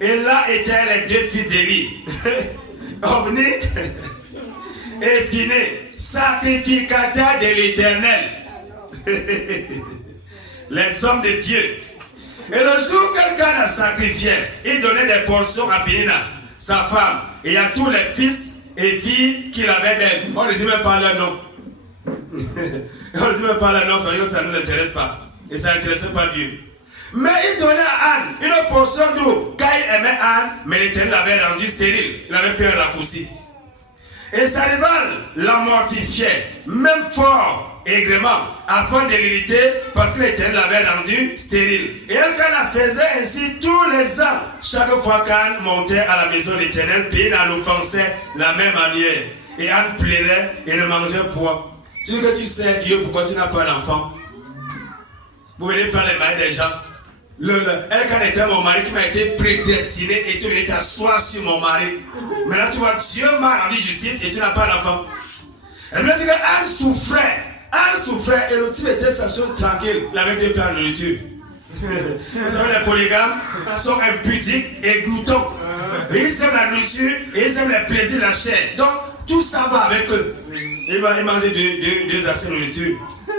Et là étaient les deux fils d'Élie, Hofni et Phiné, sacrificateurs de l'Éternel. Les hommes de Dieu. Et le jour quelqu'un a sacrifié, il donnait des portions à Pénina, sa femme, et à tous les fils et filles qu'il avait d'elle. On ne dit même pas leur nom. On ne dit même pas leur nom, ça ne nous intéresse pas. Et ça n'intéressait pas Dieu. Mais il donnait à Anne une portion d'eau, car il aimait Anne, mais l'Éternel l'avait rendu stérile. Il avait pris un raccourci. Et sa rivale la mortifiait, même fort, aigrement, afin de l'irriter, parce que l'Éternel l'avait rendu stérile. Et Elkana faisait ainsi tous les ans. Chaque fois qu'Anne montait à la maison de l'Éternel, Pénina l'offensait la même manière. Et Anne plairait et ne mangeait point. Tu dis que tu sais Dieu, pourquoi tu n'as pas d'enfant? Vous venez prendre les maris des gens. Elkana était mon mari qui m'a été prédestiné et tu venais t'asseoir sur mon mari. Maintenant tu vois, Dieu m'a rendu justice et tu n'as pas d'enfant. Elle me dit que Anne souffrait et le type était sa chose tranquille. Il avait des plans de nourriture. Vous savez, les polygames sont impudiques et gloutons. Et ils aiment la nourriture et ils aiment les plaisirs de la chair. Donc tout ça va avec eux. Ils mangeaient deux assiettes de nourriture.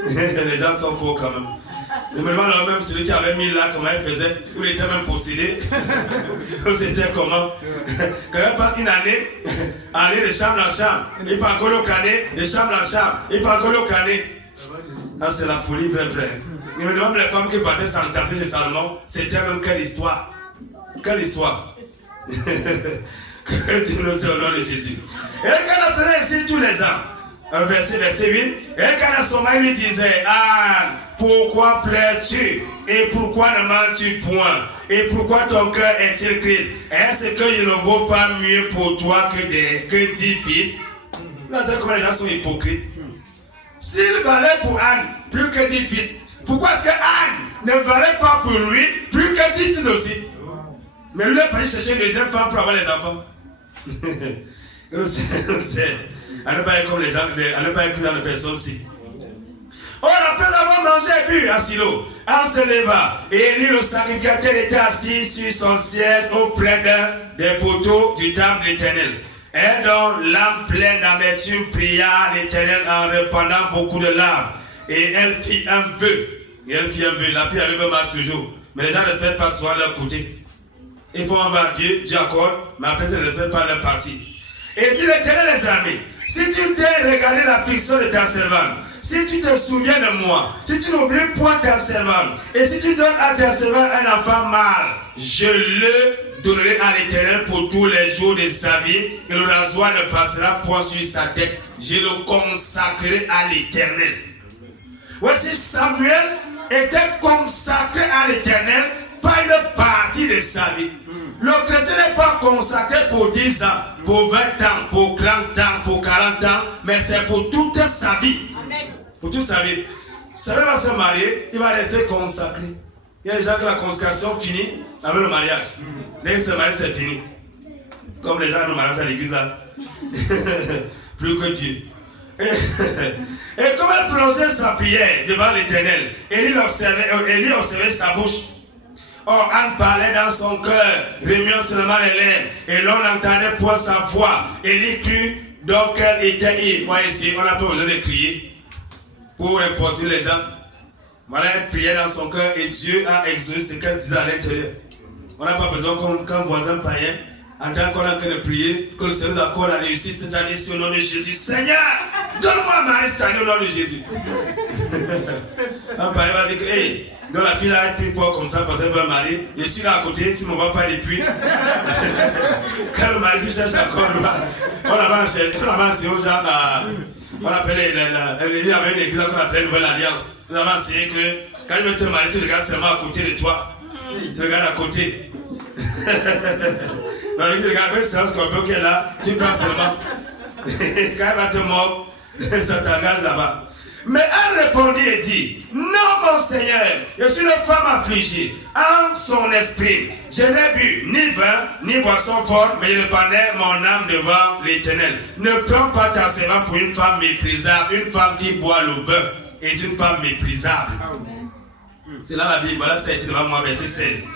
Les gens sont faux quand même. Je me demande même celui qui avait mis là, comment il faisait, où il était même possédé. C'était comment. Quand il passe une année, aller de chambre en chambre, il peut encore le caner, de chambre en chambre, il peut encore le caner. Ah, c'est la folie, vrai. Je me demande les femmes qui partaient s'entasser chez Salomon, c'était même quelle histoire. Quelle histoire. Que Dieu nous sait au nom de Jésus. Et Elkana faisait ici tous les ans. Verset 8. Elkana son mari lui disait, Anne, pourquoi pleures-tu? Et pourquoi ne mens-tu point? Et pourquoi ton cœur est-il triste? Est-ce qu'il ne vaut pas mieux pour toi que 10 fils? Là, comment les gens sont hypocrites. S'il valait pour Anne plus que 10 fils, pourquoi est-ce que Anne ne valait pas pour lui plus que 10 fils aussi? Mais lui, il a pas chercher une deuxième femme pour avoir les enfants. Nous c'est. À ne pas être comme les gens, à ne pas être dans les personnes aussi. Or, après avoir mangé et bu à Silo, Anne se leva et Élie le sacrificateur était assis sur son siège auprès des poteaux du temple de l'Éternel. Et dont l'âme pleine d'amertume pria l'Éternel en répandant beaucoup de larmes. Et elle fit un vœu. La pluie arrive marche toujours. Mais les gens ne respectent pas souvent leur côté. Ils font en Dieu, Dieu accorde, mais après ils ne respectent pas leur partie. Et dit l'Éternel des armées, si tu t'es regardé l'affliction de ta servante, si tu te souviens de moi, si tu n'oublies point ta servante, et si tu donnes à ta servante un enfant mâle, je le donnerai à l'Éternel pour tous les jours de sa vie, et le rasoir ne passera point sur sa tête. Je le consacrerai à l'Éternel. Voici, Samuel était consacré à l'Éternel par une partie de sa vie. Le chrétien n'est pas consacré pour 10 ans, pour 20 ans, pour 30 ans, pour 40 ans, mais c'est pour toute sa vie. Pour toute sa vie. Samuel va se marier, il va rester consacré. Il y a des gens que la consécration finit avec le mariage. Dès qu'il se marie, c'est fini. Comme les gens qui ont le mariage à l'église là. Plus que Dieu. Et comme elle plongeait sa prière devant l'Éternel, Élie observait sa bouche. Or, Anne parlait dans son cœur, remuant seulement les lèvres, et l'on n'entendait point sa voix. Élie crut donc qu'elle était ivre. Moi ici, on n'a pas besoin de crier pour reporter les gens. Voilà, elle priait dans son cœur et Dieu a exaucé ce qu'elle disait à l'intérieur. On n'a pas besoin qu'un voisin païen entende qu'on a que de prier, que le Seigneur nous accorde la réussite cette année au nom de Jésus. Seigneur, donne-moi ma cette année au nom de Jésus. Un païen va dire que, hey, dans la fille là, elle prie fort comme ça parce qu'elle veut un mari. Je suis là à côté, tu ne me vois pas depuis. Quand le mari tu cherches encore, on avance aux gens on appelait, il y avait une église qu'on appelait Nouvelle Alliance. Nous avons enseigné que quand il veut te marier, tu regardes seulement à côté de toi. Tu regardes à côté. Donc, tu regardes, même si c'est un scorpion qui est là, tu prends seulement. Quand il va te mordre, ça t'engage là-bas. Mais elle répondit et dit, non mon Seigneur, je suis une femme affligée en son esprit. Je n'ai bu ni vin, ni boisson forte, mais je pendais mon âme devant l'Éternel. Ne prends pas ta servante pour une femme méprisable, une femme qui boit le vin est une femme méprisable. C'est là la Bible, voilà, c'est ici devant moi, verset 16.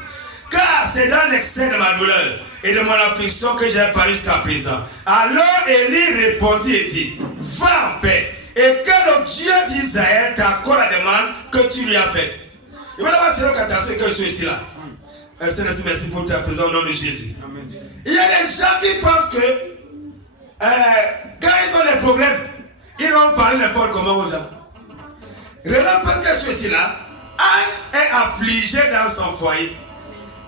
Car c'est dans l'excès de ma douleur et de mon affliction que j'ai parlé jusqu'à présent. Alors Élie répondit et dit, va en paix. Et que le Dieu d'Israël t'accorde la demande que tu lui as faite. Et voilà, c'est le catastrophe que je suis ici là. Seigneur, merci pour ta présence au nom de Jésus. Amen. Il y a des gens qui pensent que quand ils ont des problèmes, ils vont parler n'importe comment aux gens. Regarde parce que je suis ici là. Anne est affligée dans son foyer.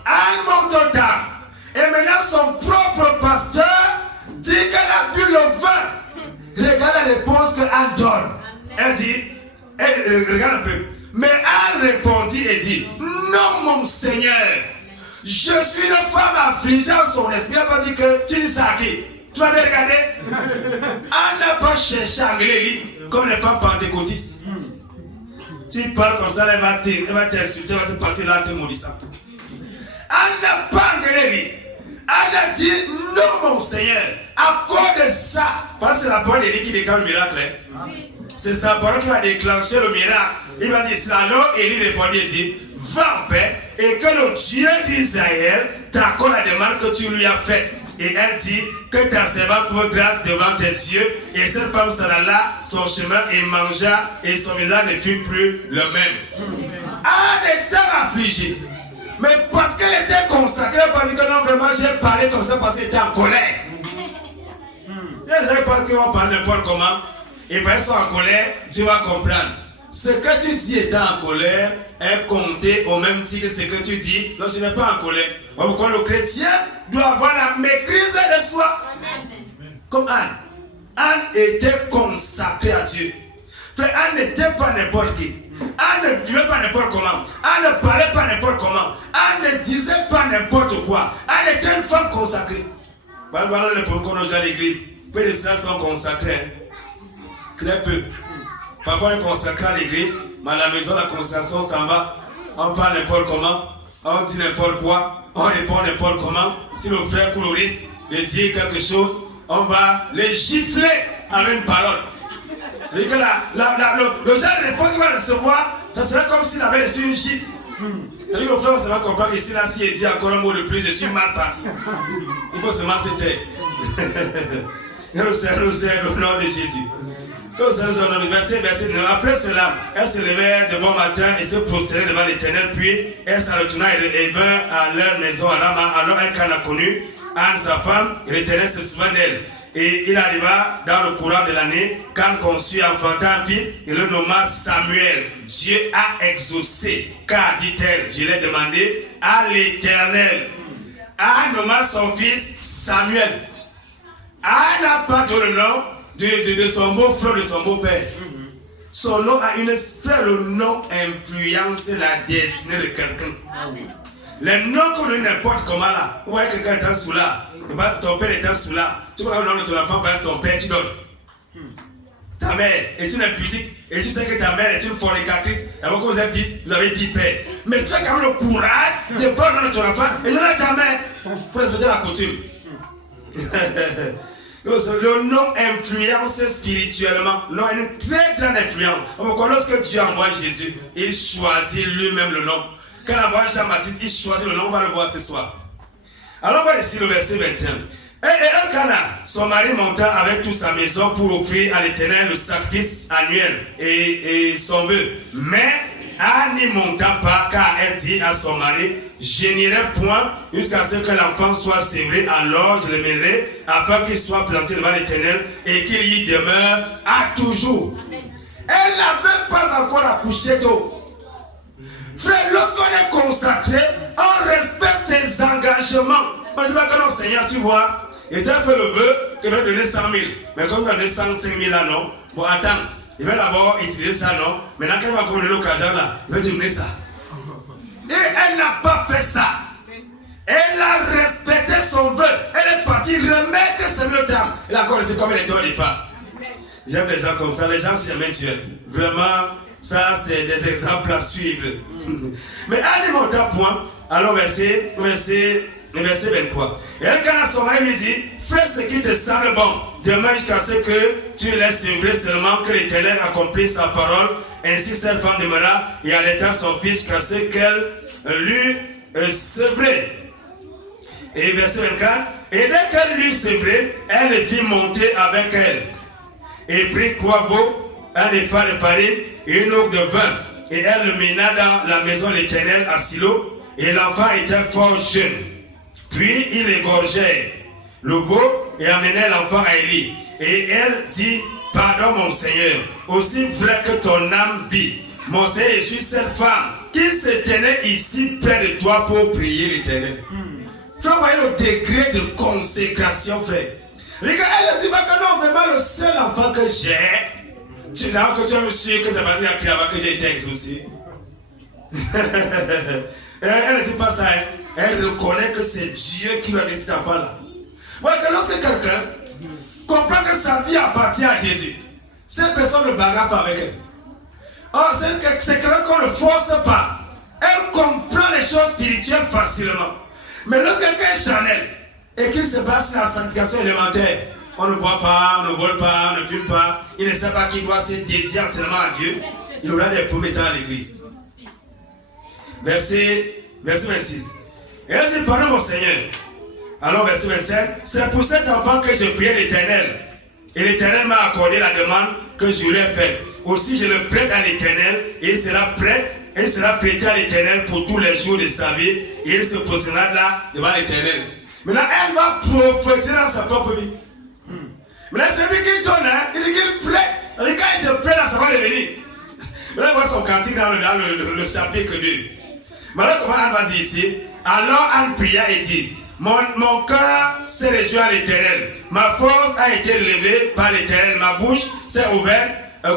Anne monte au table. Et maintenant son propre pasteur dit qu'elle a bu le vin. Regarde la réponse que Anne donne. Elle dit, regarde un peu. Mais Anne répondit et dit, non mon Seigneur, je suis une femme affligée en son esprit. Elle n'a pas dit que tu dis ça à qui? Tu vas bien regarder. Anne n'a pas cherché à engueuler comme les femmes pentecôtistes. Tu parles comme ça, elle va t'insulter, elle va te partir là en te maudissant. Anne n'a pas engueulé. Anne a dit, non mon Seigneur, accorde ça. Parce que c'est la parole d'Élie qui déclenche le miracle. C'est sa parole qui va déclencher le miracle. Il va dire cela. Alors Élie répondit et dit, va en paix et que le Dieu d'Israël t'accorde la demande que tu lui as faite. Et elle dit que ta servante trouve grâce devant tes yeux. Et cette femme s'en alla son chemin et mangea et son visage ne fut plus le même. Anne était affligée. Mais parce qu'elle était consacrée, parce que non, vraiment, j'ai parlé comme ça parce qu'elle était en colère. Il y a des gens qui pensent qu'ils vont parler n'importe comment. Et parce qu'ils sont en colère, tu vas comprendre. Ce que tu dis étant en colère est compté au même titre que ce que tu dis. Non, tu n'es pas en colère. Pourquoi le chrétien doit avoir la maîtrise de soi. Comme Anne. Anne était consacrée à Dieu. Frère, Anne n'était pas n'importe qui. Anne ne vivait pas n'importe comment. Anne ne parlait pas n'importe comment. Anne ne disait pas n'importe quoi. Anne était une femme consacrée. Voilà le problème qu'on a dans l'église. Peu de gens sont consacrés. Très peu. Parfois on est consacré à l'église, mais à la maison la consécration s'en va. On parle n'importe comment. On dit n'importe quoi. On répond n'importe comment. Si le frère court le risque de dire quelque chose, on va les gifler avec une parole. Et que le genre de réponse qu'il va recevoir, ça serait comme s'il avait reçu une gifle. Et le frère va comprendre que si là, s'il dit encore un mot de plus, je suis mal parti. Il faut seulement se taire. Nous sommes au nom de Jésus. Verset 9. Après cela, elle se levait de bon matin et se prosternait devant l'Éternel, puis elle s'en retourna et vint à leur maison à Rama. Alors elle, quand elle a connu Anne, sa femme, l'Éternel se souvint d'elle. Et il arriva dans le courant de l'année, quand conçut enfanta un fils, il le nomma Samuel. Dieu a exaucé, car, dit-elle, je l'ai demandé à l'Éternel. Anne nomma son fils Samuel. Anne n'a pas donné le nom de son beau-frère, de son beau-père. Son nom a une espèce, le nom influence la destinée de quelqu'un. Les noms qu'on donne n'importe comment là. Vous voyez quelqu'un étant sous là, ton père étant sous là. Tu vois le nom de ton enfant, par ton père, tu donnes. Ta mère est une impudique et tu sais que ta mère est une fornicatrice. D'abord que vous êtes 10, vous avez 10 pères. Mais tu as quand même le courage de prendre le nom de ton enfant et donner à ta mère pour respecter la coutume. Le nom influence spirituellement. Le nom a une très grande influence. Pourquoi lorsque Dieu envoie Jésus, il choisit lui-même le nom. Quand il envoie Jean-Baptiste, il choisit le nom. On va le voir ce soir. Alors on va ici le verset 21. Et Elkana, son mari monta avec toute sa maison pour offrir à l'Éternel le sacrifice annuel et son vœu. Mais Anne n'y monta pas, car elle dit à son mari, je n'irai point jusqu'à ce que l'enfant soit sévré, alors je le mènerai afin qu'il soit présenté devant l'Éternel et qu'il y demeure à toujours. Amen. Elle n'avait pas encore accouché d'eau. Frère, lorsqu'on est consacré, on respecte ses engagements. Parce que non, Seigneur, tu vois, et tu as fait le vœu qu'il va donner 100 000. Mais comme il a donné 105 000 là, non. Bon, attends, il va d'abord utiliser ça, non. Maintenant, quand il va communiquer l'occasion là, il va donner ça. Et elle n'a pas fait ça. Elle a respecté son vœu. Elle est partie remettre ses le terme. Elle a encore resté comme elle était au départ. J'aime les gens comme ça. Les gens s'y aiment Dieu. Vraiment, ça c'est des exemples à suivre. Mais à mon point, alors verset 23. Et Elkanah son mari lui dit, fais ce qui te semble bon, demain jusqu'à ce que tu laisses sembler seulement que l'Éternel accomplisse sa parole. Ainsi cette femme demeura et allaita son fils jusqu'à ce qu'elle l'eût sevré. Et verset 24. Et dès qu'elle l'eut sevré, elle le fit monter avec elle. Et prit 3 veaux, un épha de farine et une eau de vin. Et elle le mena dans la maison de l'Éternel à Silo. Et l'enfant était fort jeune. Puis il égorgeait le veau et amenait l'enfant à Élie. Et elle dit, pardon mon Seigneur, aussi vrai que ton âme vit, mon Seigneur, je suis cette femme qui se tenait ici près de toi pour prier l'Éternel. Frère, voyez le degré de consécration, frère. Regarde, elle dit que non, vraiment le seul enfant que j'ai, tu sais que tu es sûr que c'est parce qu'il y a pris avant que j'ai été exaucé. Elle ne dit pas ça, hein. Elle reconnaît que c'est Dieu qui lui a donné cet enfant-là. Voilà que lorsque quelqu'un comprend que sa vie appartient à Jésus, cette personne ne bagarre pas avec elle. Or, c'est quelqu'un qu'on ne force pas. Elle comprend les choses spirituelles facilement. Mais lorsque quelqu'un est charnel et qu'il se base sur la sanctification élémentaire, on ne boit pas, on ne vole pas, on ne fume pas, il ne sait pas qu'il doit se dédier entièrement à Dieu, il aura des prometteurs à l'église. Verset 26. Et elle dit, pardon mon Seigneur. Alors verset 27, c'est pour cet enfant que je priais l'Éternel. Et l'Éternel m'a accordé la demande que je lui ai faite. Aussi je le prête à l'Éternel et il sera prêté à l'Éternel pour tous les jours de sa vie. Et il se positionnera là devant l'Éternel. Maintenant elle va prophétiser dans sa propre vie. Maintenant c'est lui qui donne, hein, il dit qu'il prête. Quand il te prête là, ça va revenir. Maintenant il voit son cantique dans le chapitre 2. Maintenant comment Anne va dire ici? Alors Anne pria et dit, mon cœur s'est réjoui à l'Éternel. Ma force a été élevée par l'Éternel. Ma bouche s'est ouverte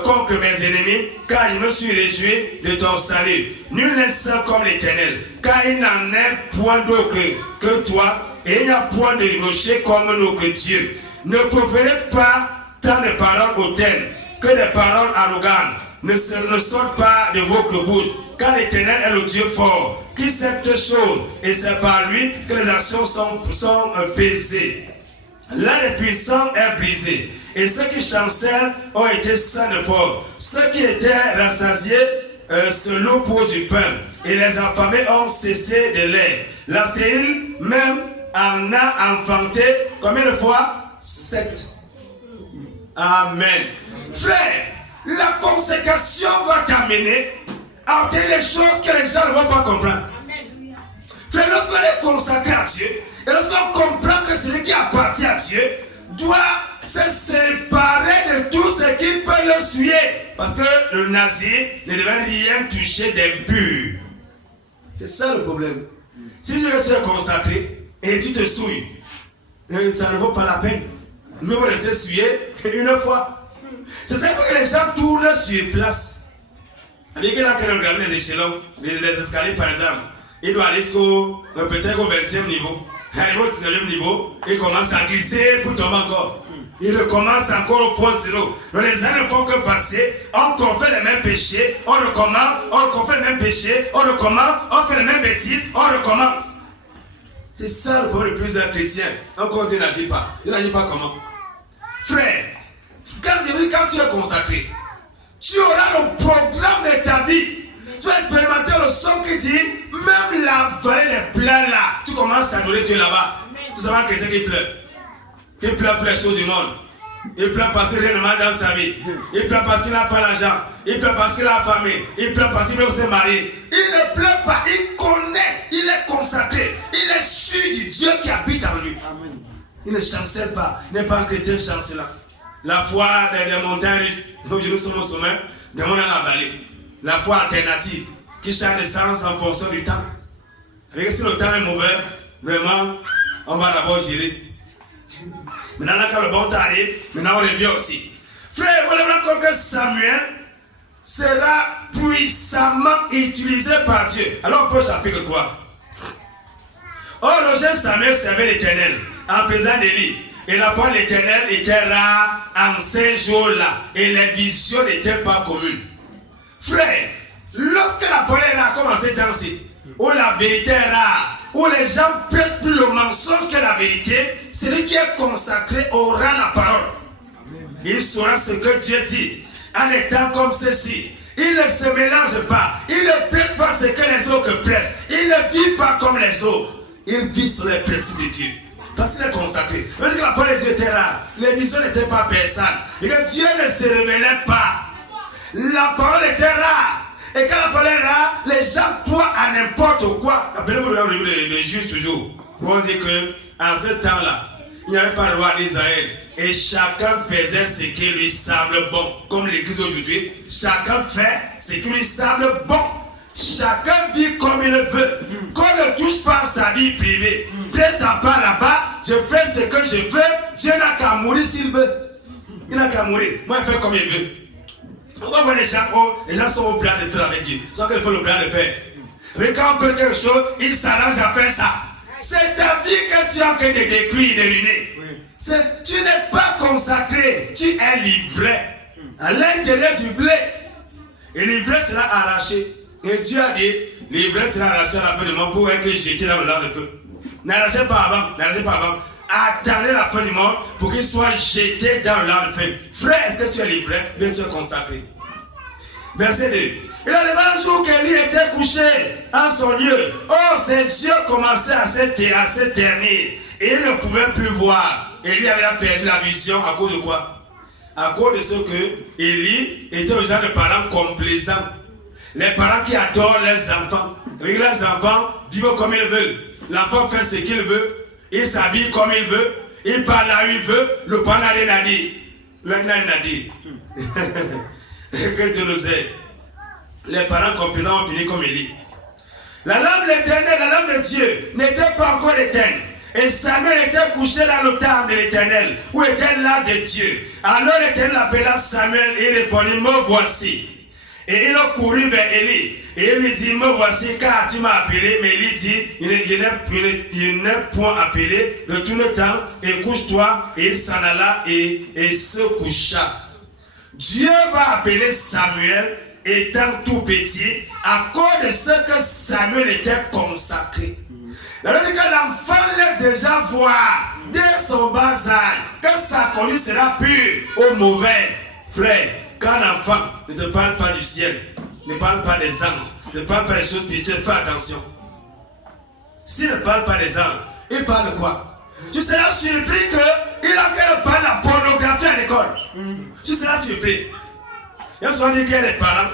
contre mes ennemis, car je me suis réjoui de ton salut. Nul n'est saint comme l'Éternel, car il n'en est point d'autre que toi, et il n'y a point de rocher comme notre Dieu. Ne proférez pas tant de paroles hautaines que des paroles arrogantes. Ne sortent pas de votre bouche, car l'Éternel est le Dieu fort, qui sait toutes choses, et c'est par lui que les actions sont baisées. L'un des puissants est brisé, et ceux qui chancellent ont été sains de force. Ceux qui étaient rassasiés se louent pour du pain, et les affamés ont cessé de l'air. La stérile même en a enfanté combien de fois? 7. Amen. Frère, la consécration va t'amener à obtenir les choses que les gens ne vont pas comprendre. Frère, lorsqu'on est consacré à Dieu, et lorsqu'on comprend que celui qui appartient à Dieu doit se séparer de tout ce qui peut le souiller. Parce que le nazi ne devait rien toucher d'impur. C'est ça le problème. Si tu es consacré et tu te souilles, ça ne vaut pas la peine. Mais vous restez souillé une fois. C'est ça que les gens tournent sur place. Avec là, quand on regarde les échelons, les escaliers par exemple, il doit aller jusqu'au peut-être au 20e niveau. Arrivé au 19e niveau, il commence à glisser pour tomber encore. Il recommence encore au point 0. Donc les années ne font que passer, on confère les mêmes péchés, on recommence, on confère les mêmes péchés, on recommence, on fait les mêmes bêtises, on recommence. C'est ça le problème le plus d'un chrétien. Encore Dieu n'agit pas. Dieu n'agit pas comment? Frère, quand tu es consacré, tu auras le programme de ta vie. Tu vas expérimenter le son qui dit, même la vallée des pleurs là, tu commences à adorer Dieu là-bas. Tu seras un chrétien qui pleure. Qui pleure pour les choses du monde. Il pleure parce qu'il rien de mal dans sa vie. Il pleure parce qu'il n'a pas l'argent. Il pleure parce qu'il a famille. Il pleure parce qu'il veut se marier. Il ne pleure pas, il connaît, il est consacré. Il est sûr du Dieu qui habite en lui. Amen. Il ne chancelle pas, il n'est pas un chrétien chancelant. La foi des montagnes russes, comme nous sommes au sommet, des monts dans la vallée. La foi alternative, qui change de sens en fonction du temps. Et si le temps est mauvais, vraiment, on va d'abord gérer. Maintenant, quand le bon temps arrive, maintenant on est bien aussi. Frère, vous voulez encore que Samuel sera puissamment utilisé par Dieu. Alors, on peut chapitre quoi? Or, le jeune Samuel servait l'Éternel en présence d'Élie. Et la parole de l'Éternel était rare en ces jours-là. Et les visions n'étaient pas communes. Frère, lorsque la parole est rare, comme en ces temps-ci, où la vérité est rare, où les gens prêchent plus le mensonge que la vérité, celui qui est consacré aura la parole. Il saura ce que Dieu dit. En étant comme ceci, il ne se mélange pas. Il ne prêche pas ce que les autres prêchent. Il ne vit pas comme les autres. Il vit sur les principes de Dieu. Parce qu'il est consacré. Parce que la parole de Dieu était rare. Les visions n'étaient pas perçables. Et que Dieu ne se révélait pas. La parole était rare. Et quand la parole est rare, les gens croient à n'importe quoi. Rappelez-vous le livre de Juges toujours. Où on dit que en ce temps-là, il n'y avait pas de roi d'Israël. Et chacun faisait ce qui lui semble bon. Comme l'église aujourd'hui, chacun fait ce qui lui semble bon. Chacun vit comme il veut. Qu'on ne touche pas à sa vie privée. Prêche ta part là-bas, je fais ce que je veux. Dieu n'a qu'à mourir s'il veut. Il n'a qu'à mourir. Moi, il fait comme il veut. Pourquoi voit les gens sont au blanc de faire avec Dieu, sans qu'ils font le blanc de faire. Mais quand on peut quelque chose, ils s'arrangent à faire ça. C'est ta vie que tu as que de détruire, de ruiner. Oui. Tu n'es pas consacré, tu es livré. À l'intérieur du blé. Et l'ivraie sera arrachée. Et Dieu a dit, l'ivraie sera arrachée à la fin du monde pour être jetée dans le lac de feu. N'arrachez pas avant, n'arrachez pas avant. Attendez la fin du monde pour qu'il soit jeté dans le lac de feu. Frère, est-ce que tu es livré? Bien, tu es consacré. Verset 2. Il arriva un jour qu'Élie était couché en son lieu. Oh, ses yeux commençaient à se ternir. Et il ne pouvait plus voir. Élie avait perdu la vision à cause de quoi? À cause de ce que Élie était le genre de parents complaisants. Les parents qui adorent leurs enfants. Avec leurs enfants vivent comme ils veulent. L'enfant fait ce qu'il veut. Il s'habille comme il veut. Il parle là où il veut. Le parent n'a rien à dire. L'un n'a rien à dire. Que Dieu nous aide. Les parents complaisants ont fini comme Élie. La lampe de l'Éternel, la lampe de Dieu, n'était pas encore éteinte. Et Samuel était couché dans le temple de l'Éternel, où était l'arche de Dieu. Alors l'Éternel appela Samuel et il répondit, me voici. Et il a couru vers Élie. Et il lui dit, me voici car tu m'as appelé. Mais Élie dit, il n'est point appelé. Retourne-t'en et couche-toi. Et il s'en alla et se coucha. Dieu va appeler Samuel étant tout petit à cause de ce que Samuel était consacré. C'est-à-dire que l'enfant laisse déjà voir dès son bas âge que sa conduite sera pure ou mauvaise. Frère, quand l'enfant ne te parle pas du ciel, ne parle pas des anges, ne parle pas des choses spirituelles, fais attention. S'il ne parle pas des anges, il parle quoi? Tu seras surpris qu'il a qu'à parler de la pornographie à l'école. Tu seras surpris. Il y a souvent dit qu'il y a des parents,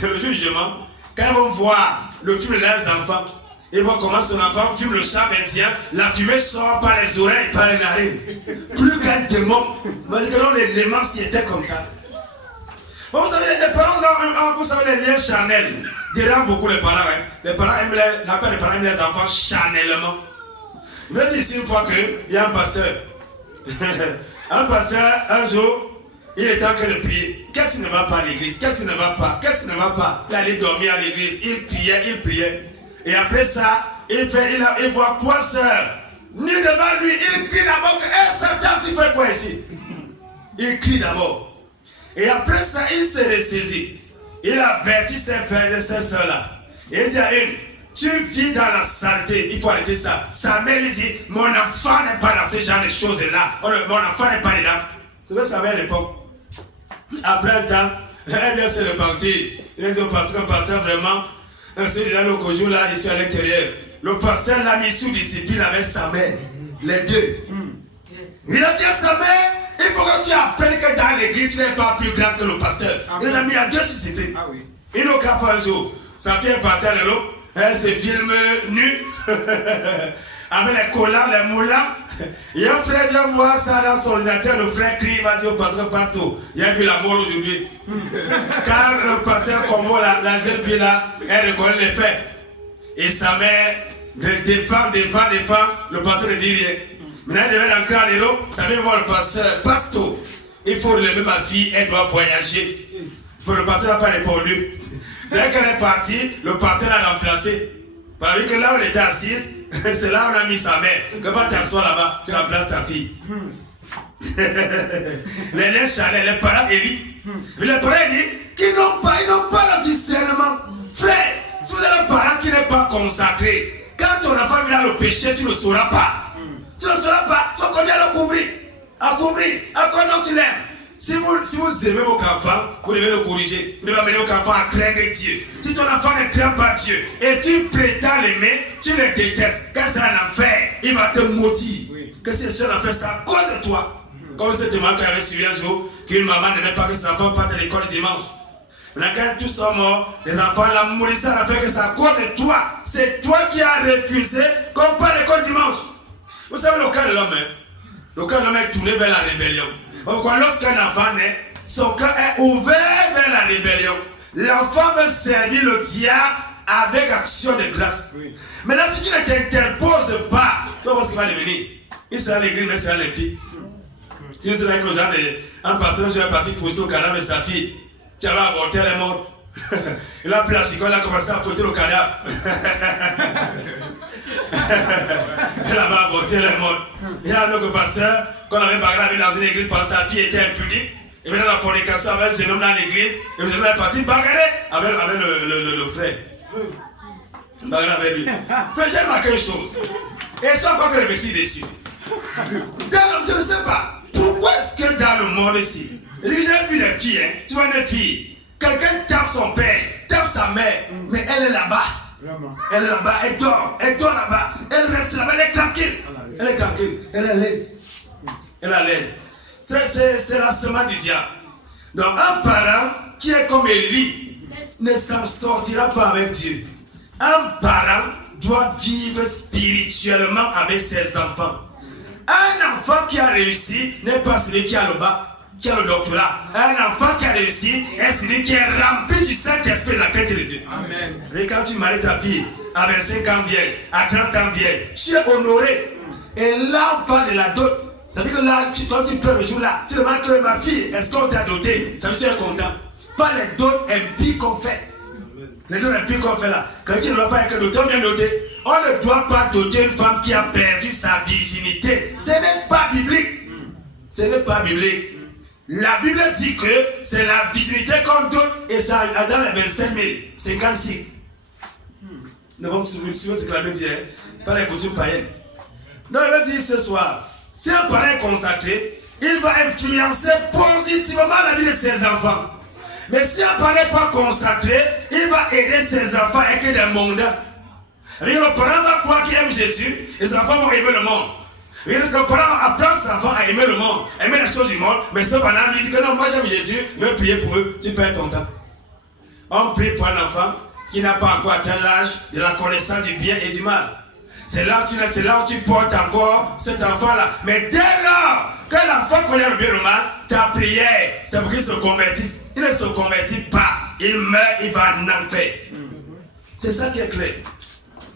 le jugement, quand ils vont voir le film de leurs enfants, ils voient comment son enfant fume le chat maintien, la fumée sort par les oreilles, par les narines. Plus qu'un démon. Parce que l'élément s'y était comme ça. Bon, vous savez, les parents, vous savez, les liens charnels dérangent beaucoup les parents. Hein. La plupart des parents aiment les enfants charnellement. Je vais dire ici une fois qu'il y a un pasteur. Un pasteur, un jour, il était en train de prier. Qu'est-ce qui ne va pas à l'église? Qu'est-ce qui ne va pas? Qu'est-ce qui ne va pas? Il allait dormir à l'église, il priait. Et après ça, il voit trois sœurs nues devant lui. Il crie d'abord, Satan, tu fais quoi ici? Il crie d'abord. Et après ça, il se ressaisit. Il avertit ses frères et ses sœurs-là. Et il dit à une, tu vis dans la saleté, il faut arrêter ça. Sa mère lui dit, mon enfant n'est pas dans ce genre de choses-là. Mon enfant n'est pas dedans. C'est vrai que sa mère répond. Après un temps, elle vient se repentir. Il dit au pasteur, vraiment, c'est déjà le jour là, je suis à l'intérieur. Le pasteur l'a mis sous discipline avec sa mère. Les deux. Il a dit à sa mère, il faut que tu apprennes que dans l'église, tu n'es pas plus grand que le pasteur. Il les a mis à deux disciplines. Ah oui. Il n'a qu'à faire un jour. Sa fille est partie à l'eau. Elle se filme nue. Avec les collants, les moulins. Et un frère vient voir ça dans son ordinateur. Le frère crie, il va dire au pasteur, il y a eu la mort aujourd'hui. Car le pasteur comme la jeune fille là, elle reconnaît les faits. Et sa mère défend. Le pasteur ne dit rien. Maintenant, il devait rentrer à l'eau. Ça veut voir le pasteur. Il faut relever ma fille, elle doit voyager. Le pasteur n'a pas répondu. Dès qu'elle est partie, le pasteur l'a remplacé. Parce que là où elle était assise, c'est là où on a mis sa mère. Quand tu t'assois là-bas, tu remplaces ta fille. Les Chanel, les parents Élie. Les parents Élie qui n'ont pas le discernement. Frère, si vous avez un parent qui n'est pas consacré, quand ton enfant vient le péché, tu ne le sauras pas. Tu ne le sauras pas. Tu vas continuer à le couvrir. À quoi non tu l'aimes. Si vous aimez votre enfant, vous devez le corriger. Vous devez amener votre enfant à craindre Dieu. Si ton enfant ne craint pas Dieu et tu prétends l'aimer, tu le détestes. Quand c'est un enfer, il va te maudire. Oui. Que si ce enfant fait ça à cause de toi. Comme cette maman qui avait suivi un jour, qu'une maman n'aimait pas que ses enfants partent à l'école dimanche. Maintenant, quand tous sont morts, les enfants la mourissaient à la fin que c'est à cause de toi. C'est toi qui as refusé qu'on parte à l'école dimanche. Vous savez le cas de l'homme, hein? Le cœur de l'homme est tourné vers la rébellion. Pourquoi lorsqu'un enfant naît, son cœur est ouvert vers la rébellion. L'enfant veut servir le diable avec action de grâce. Oui. Maintenant, si tu ne t'interposes pas, tu vas voir ce qu'il va devenir. Il sera à l'église, mais il sera l'impie. Si vous êtes avec le genre un pasteur, je vais partir fouiller le cadavre de sa fille, qui avait avorté, elle est morte. Il a pris la chicole, il a commencé à fouetter le cadavre. Elle avait avorté, elle est morte. Il y a un autre pasteur qu'on avait bagarré dans une église parce que sa fille était impudique. Il venait dans la fornication avec un jeune homme dans l'église. Et le jeune homme est parti bagarrer avec le frère. Bagarrer avec lui. Frère, j'ai marqué une chose. Et sans quoi que réfléchir dessus. Je ne sais pas. Pourquoi est-ce que dans le monde ici, j'ai vu des filles, hein, tu vois une fille, quelqu'un tape son père, tape sa mère, mais elle est là-bas. Elle est là-bas, elle dort là-bas, elle reste là-bas, elle est tranquille. Elle est tranquille, elle est à l'aise. Elle est à l'aise. C'est la semence du diable. Donc un parent qui est comme Élie ne s'en sortira pas avec Dieu. Un parent doit vivre spirituellement avec ses enfants. Un enfant qui a réussi n'est pas celui qui a le bac, qui a le doctorat. Un enfant qui a réussi est celui qui est rempli du Saint-Esprit de la crainte de Dieu. Amen. Et quand tu maries ta fille à 25 ans vierge, à 30 ans vierge, tu es honoré. Et là, on parle de la dot. Ça veut dire que là, toi, tu prends le jour là, tu demandes que ma fille, est-ce qu'on t'a doté? Ça veut dire que tu es content. Pas les dots impies qu'on fait. Les dots impies qu'on fait là. Quand tu ne dois pas être doté, on vient doter. On ne doit pas doter une femme qui a perdu sa virginité. Ce n'est pas biblique. Ce n'est pas biblique. La Bible dit que c'est la virginité qu'on donne et ça dans les 25 000, 56. Nous vamos suivre ce que la Bible dit, hein, pas les coutumes païennes. Donc il veut dire ce soir, si un parent est consacré, il va influencer positivement la vie de ses enfants. Mais si un parent n'est pas consacré, il va aider ses enfants avec des mondains. Le parent va croire qu'il aime Jésus, et ses enfants vont aimer le monde. Le parent apprend ses enfants à aimer le monde, aimer les choses du monde, mais ce parent lui dit que non, moi j'aime Jésus, je vais prier pour eux, tu perds ton temps. On prie pour un enfant qui n'a pas encore atteint l'âge de la connaissance du bien et du mal. C'est là où tu portes encore cet enfant-là. Mais dès lors que l'enfant connaît le bien et le mal, ta prière, c'est pour qu'il se convertisse. Il ne se convertit pas. Il meurt, il va en enfer. C'est ça qui est clair.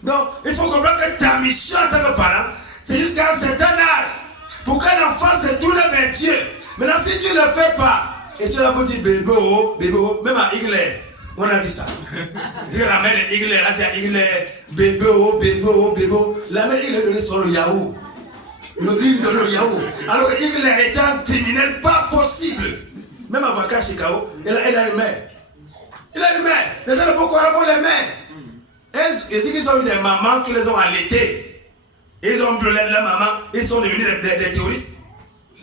Donc, il faut comprendre que ta mission en tant que parent, c'est jusqu'à un certain âge. Pour qu'un enfant se tourne vers Dieu. Maintenant, si tu ne le fais pas, et tu l'as dit bébé, même à Igler, on a dit ça. La mère de Igler, elle a dit à Igler, bébé. La mère Igler donnait sur le Yahoo. Le livre de le Yahoo. Alors que Igler était un criminel pas possible. Même à Baka Chikao, il a une mère. Il a une mère. Les gens de Boko Haram ont les mères. Ils disent qu'ils ont eu des mamans qui les ont allaitées. Ils ont brûlé leur maman. Ils sont devenus des terroristes.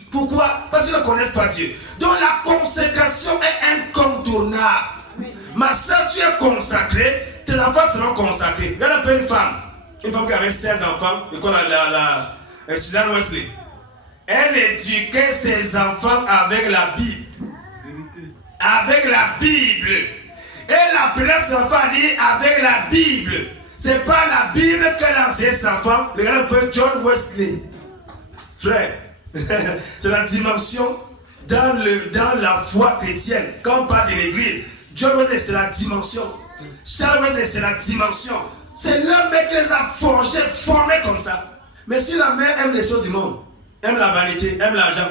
Pourquoi? Parce qu'ils ne connaissent pas Dieu. Donc la consécration est incontournable. Ma soeur, tu es consacrée, tes enfants seront consacrés. Regarde un peu une femme qui avait 16 enfants, et qu'on a la Suzanne Wesley. Elle éduquait ses enfants avec la Bible. Avec la Bible. Elle appelait ses enfants à dire avec la Bible. C'est pas la Bible qu'elle a enseigné ses enfants. Regarde un peu John Wesley. Frère, c'est la dimension dans la foi chrétienne. Quand on parle de l'église, John Wesley, c'est la dimension. Charles Wesley, c'est la dimension. C'est l'homme qui les a forgés, formés comme ça. Mais si la mère aime les choses du monde, aime la vanité, aime l'argent,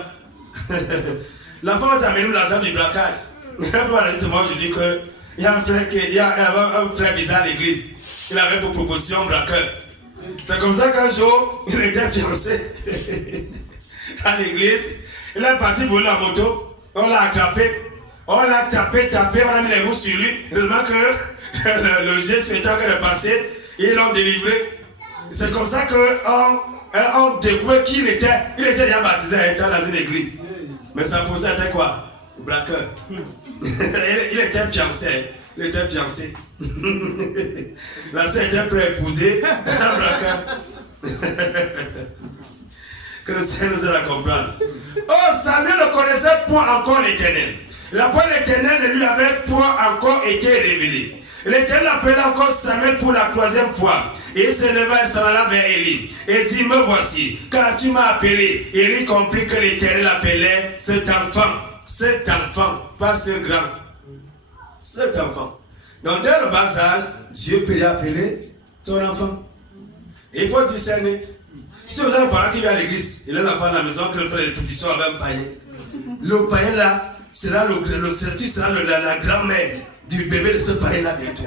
l'enfant va t'amener l'argent du braquage. Moi, je dis qu'il y a un frère bizarre à l'église. Il avait pour proposition braqueur. C'est comme ça qu'un jour, il était fiancé à l'église. Il est parti voler la moto, on l'a attrapé, on l'a tapé, on a mis les roues sur lui. Heureusement que le jet souhaitait de passer, et ils l'ont délivré. C'est comme ça qu'on découvre qu'il était. Il était déjà baptisé, il était dans une église. Mais sa posée était quoi? Braqueur. Il était fiancé. Il était fiancé. La sœur était prête à épouser un braqueur. Que le Seigneur nous aide à comprendre. Oh, Samuel ne connaissait point encore l'Éternel. La parole de l'Éternel ne lui avait point encore été révélée. L'Éternel appela encore Samuel pour la 3e fois. Et il se leva et s'en alla vers Élie. Et dit, me voici, car tu m'as appelé. Et Élie comprit que l'Éternel appelait cet enfant, pas ce grand. Cet enfant. Donc dès le bas âge, Dieu peut appeler ton enfant. Et il faut discerner. Si vous avez un parent qui vient à l'église, il est enfant à la maison, qui fait des répétitions avec un païen. Le païen là, sera la grand-mère du bébé de ce païen-là bientôt.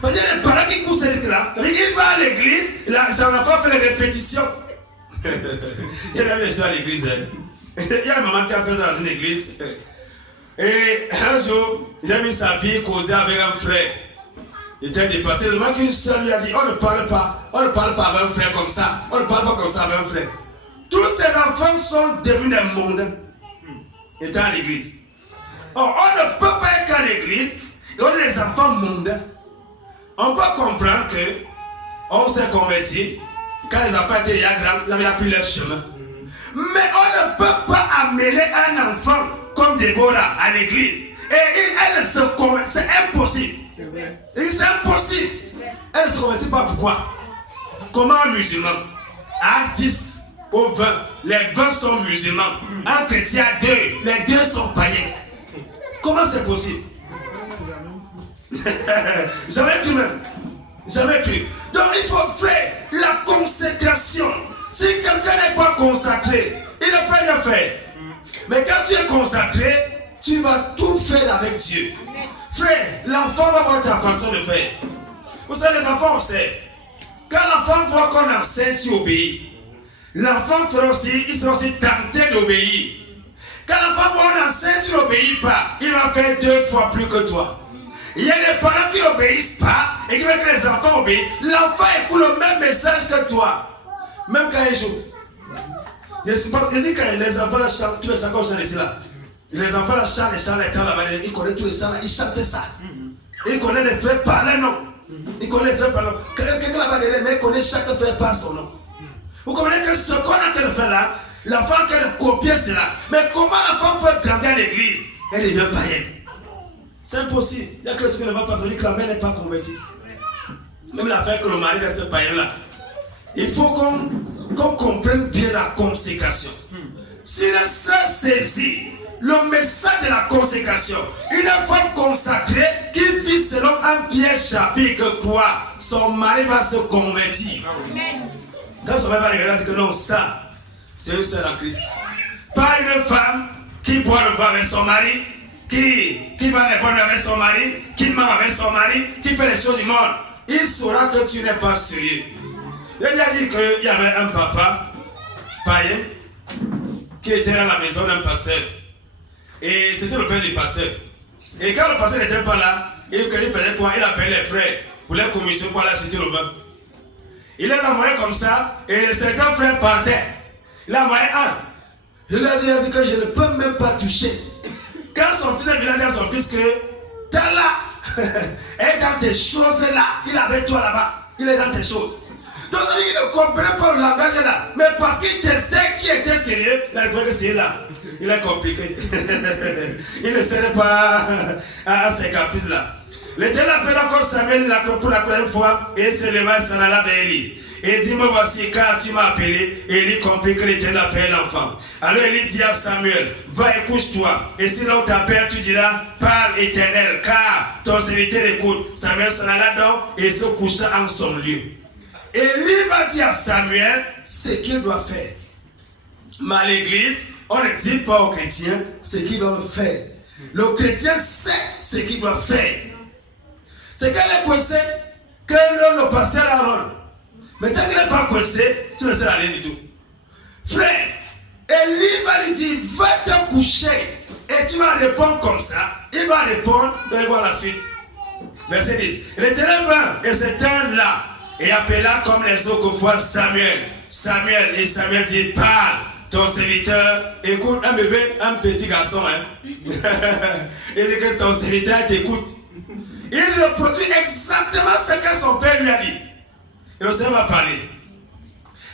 Parce qu'il y a des parents qui courent cette là. Il va à l'église, son enfant fait les répétitions. Il y a des gens à l'église. Il y a une maman qui a fait dans une église. Et un jour, il a mis sa fille causer avec un frère. Il était dépassé. Seulement qu'une soeur lui a dit, on ne parle pas avec un frère comme ça. On ne parle pas comme ça avec un frère. Tous ces enfants sont devenus des mondains. Ils étaient à l'église. Or, on ne peut pas être à l'église et on est des enfants mondains. On peut comprendre que on s'est converti quand les enfants étaient grands, ils avaient pris leur chemin. Mais on ne peut pas amener un enfant comme Déborah à l'église. Et elle se convertit. C'est impossible. C'est vrai. C'est impossible. Elle ne se convertit pas. Pourquoi? Comment un musulman à 10 ou 20, les 20 sont musulmans. Un chrétien à 2, les 2 sont païens. Comment c'est possible? Jamais cru même. Jamais cru. Donc il faut faire la consécration. Si quelqu'un n'est pas consacré, il ne peut rien faire. Mais quand tu es consacré, tu vas tout faire avec Dieu. Frère, l'enfant va avoir ta façon de faire. Vous savez, les enfants, on sait. Quand l'enfant voit qu'on enseigne, tu obéis. L'enfant il sera aussi tenté d'obéir. Quand l'enfant voit qu'on enseigne, tu n'obéis pas. Il va faire 2 fois plus que toi. Il y a des parents qui n'obéissent pas et qui veulent que les enfants obéissent. L'enfant écoute le même message que toi. Même quand il joue. Je dis quand les enfants là chantent, tous les chants comme ça ici là. Les enfants là chantent, les chants là-bas, ils connaissent tous les chants là, ils chantent ça. Ils connaissent les vrais parler, non. Ils connaissent les vrais parler. Quelqu'un là-bas derrière, mais il connaît chaque vrai par son nom. Vous comprenez que ce qu'on a qu'à faire là, l'enfant a qu'à copier cela. Mais comment l'enfant peut grandir à l'église? Elle devient païenne. C'est impossible. Il y a quelque chose qui ne va pas se dire que la mère n'est pas convertie. Même l'affaire que le mari de ce païen-là. Il faut qu'on comprenne bien la consécration. S'il se saisit le message de la consécration, une femme consacrée qui vit selon un Pierre chapitre 3, son mari va se convertir. Amen. Quand son mari va regarder, c'est que non, ça, c'est une sœur en Christ. Pas une femme qui boit le vin avec son mari, qui va répondre avec son mari, qui ment avec son mari, qui fait les choses du monde. Il saura que tu n'es pas sérieux. Il a dit qu'il y avait un papa païen qui était dans la maison d'un pasteur. Et c'était le père du pasteur. Et quand le pasteur n'était pas là, il faisait quoi? Il appelait les frères pour les commissions pour aller acheter le vin. Il les envoyait comme ça et certains frères partaient. Il a envoyé un. Je lui ai dit que je ne peux même pas toucher. Quand son fils est venu dire à son fils que t'es là, est dans tes choses là, il avait toi là-bas, il est dans tes choses. Donc il ne comprenait pas le langage là, mais parce qu'il testait qui était sérieux, il a compris que c'est là. Il est compliqué. Il ne serait pas à ces caprices là. L'Éternel appela encore Samuel pour la première fois et il se leva et s'en alla vers Élie. Et il dit, me voici, car tu m'as appelé. Et Élie comprit que l'Éternel appelle l'enfant. Alors Élie dit à Samuel, va et couche-toi. Et si l'on t'appelle, tu diras, parle Éternel, car ton serviteur écoute. Samuel s'en alla donc et se coucha en son lieu. Élie va dire à Samuel ce qu'il doit faire. Mais à l'église, on ne dit pas aux chrétiens ce qu'ils doivent faire. Le chrétien sait ce qu'il doit faire. C'est qu'elle est coincée que le pasteur a un rôle. Mais tant qu'il n'est pas coincé, tu ne sais rien du tout. Frère, Élie va lui dire, va te coucher. Et tu vas répondre comme ça. Il va répondre, vous allez voir la suite. Verset 10. L'Éternel vint et s'éteint là. Et appela comme les autres fois Samuel. Samuel, et Samuel dit, parle, ton serviteur, écoute, un bébé, un petit garçon, hein. Il dit que ton serviteur t'écoute. Il reproduit exactement ce que son père lui a dit. Et le Seigneur va parler.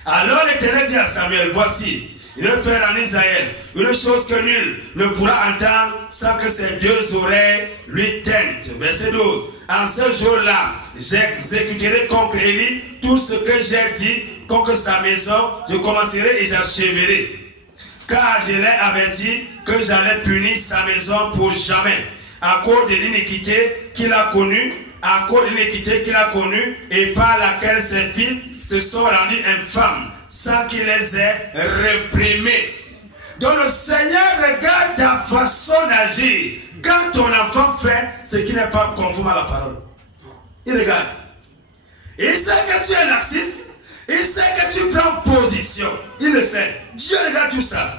Alors l'Éternel dit à Samuel, voici, il veut faire en Israël une chose que nul ne pourra entendre sans que ses deux oreilles lui tentent. Verset 12. En ce jour-là, j'exécuterai contre Élie tout ce que j'ai dit contre sa maison. Je commencerai et j'achèverai. Car je l'ai averti que j'allais punir sa maison pour jamais. À cause de l'iniquité qu'il a connue, à cause de l'iniquité qu'il a connue et par laquelle ses fils se sont rendus infâmes, sans qu'il les ait réprimés. Donc le Seigneur regarde ta façon d'agir quand ton enfant fait ce qui n'est pas conforme à la parole. Il regarde. Il sait que tu es laxiste. Il sait que tu prends position. Il le sait. Dieu regarde tout ça.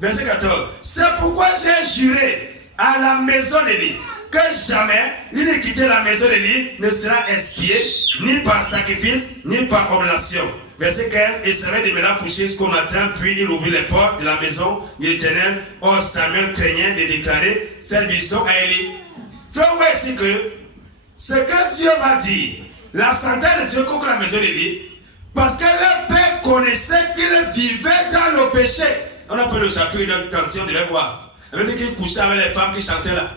Verset 14. C'est pourquoi j'ai juré à la maison d'Élie que jamais l'iniquité de la maison d'Élie ne sera expiée, ni par sacrifice, ni par oblation. Verset 15, et Samuel demeura couché jusqu'au matin, puis il ouvrit les portes de la maison de l'Éternel. Or Samuel craignait de déclarer cette vision à Élie. Frère, on voit ici que ce que Dieu va dire, la sentence de Dieu contre la maison d'Élie, parce que le père connaissait qu'il vivait dans le péché. On a pris le chapitre de Cantique, on devait voir. Il veut dire qu'il couchait avec les femmes qui chantaient là.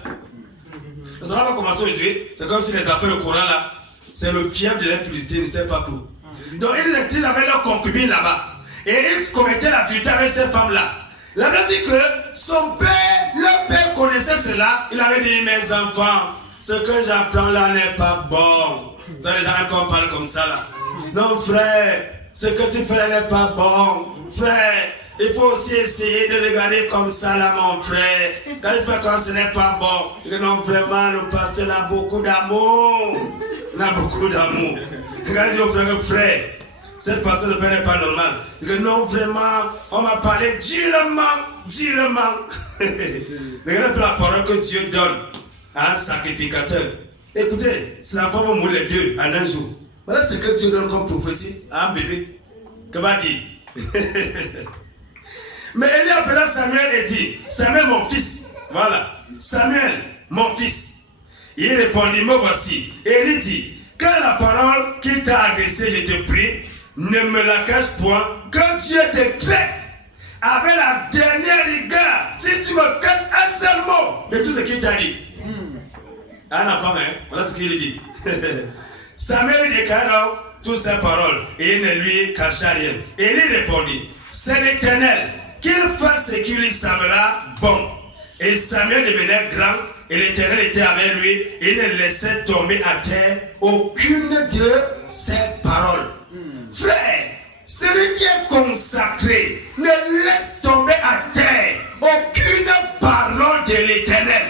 Ça va commencer aujourd'hui. C'est comme si les appels au Coran là, c'est le fiel de l'impudicité, il ne sait pas tout. Donc ils avaient leur concubine là-bas. Et ils commettaient l'activité avec ces femmes-là. La Bible dit que son père, le père connaissait cela. Il avait dit, mes enfants, ce que j'apprends là n'est pas bon. Ça, les gens encore parlent comme ça là. Non frère, ce que tu fais là n'est pas bon. Frère, il faut aussi essayer de regarder comme ça là mon frère. Quand il fait comme ce n'est pas bon. Il dit, non vraiment, le pasteur a beaucoup d'amour. Il a beaucoup d'amour. Regardez au frère, cette façon de faire n'est pas normale. Il dit, non vraiment, on m'a parlé durement. Regardez la parole que Dieu donne à un sacrificateur. Écoutez, c'est la forme où les deux en un jour. Voilà ce que Dieu donne comme prophétie à un bébé. Que va dire? Mais Élie appela Samuel et dit, Samuel mon fils. Voilà, Samuel mon fils. Il répondit, me voici. Et Élie dit, quelle est la parole qu'il t'a adressée, je te prie, ne me la cache point, que Dieu te crée avec la dernière rigueur. Si tu me caches un seul mot de tout ce qu'il t'a dit. Un enfant, hein, voilà ce qu'il lui dit. Samuel lui déclara donc toutes ces paroles et il ne lui cacha rien. Et il répondit, c'est l'Éternel qu'il fasse ce qui lui semblera bon. Et Samuel devenait grand et l'Éternel était avec lui et il ne laissait tomber à terre aucune de ses paroles. Frère, celui qui est consacré ne laisse tomber à terre aucune parole de l'Éternel.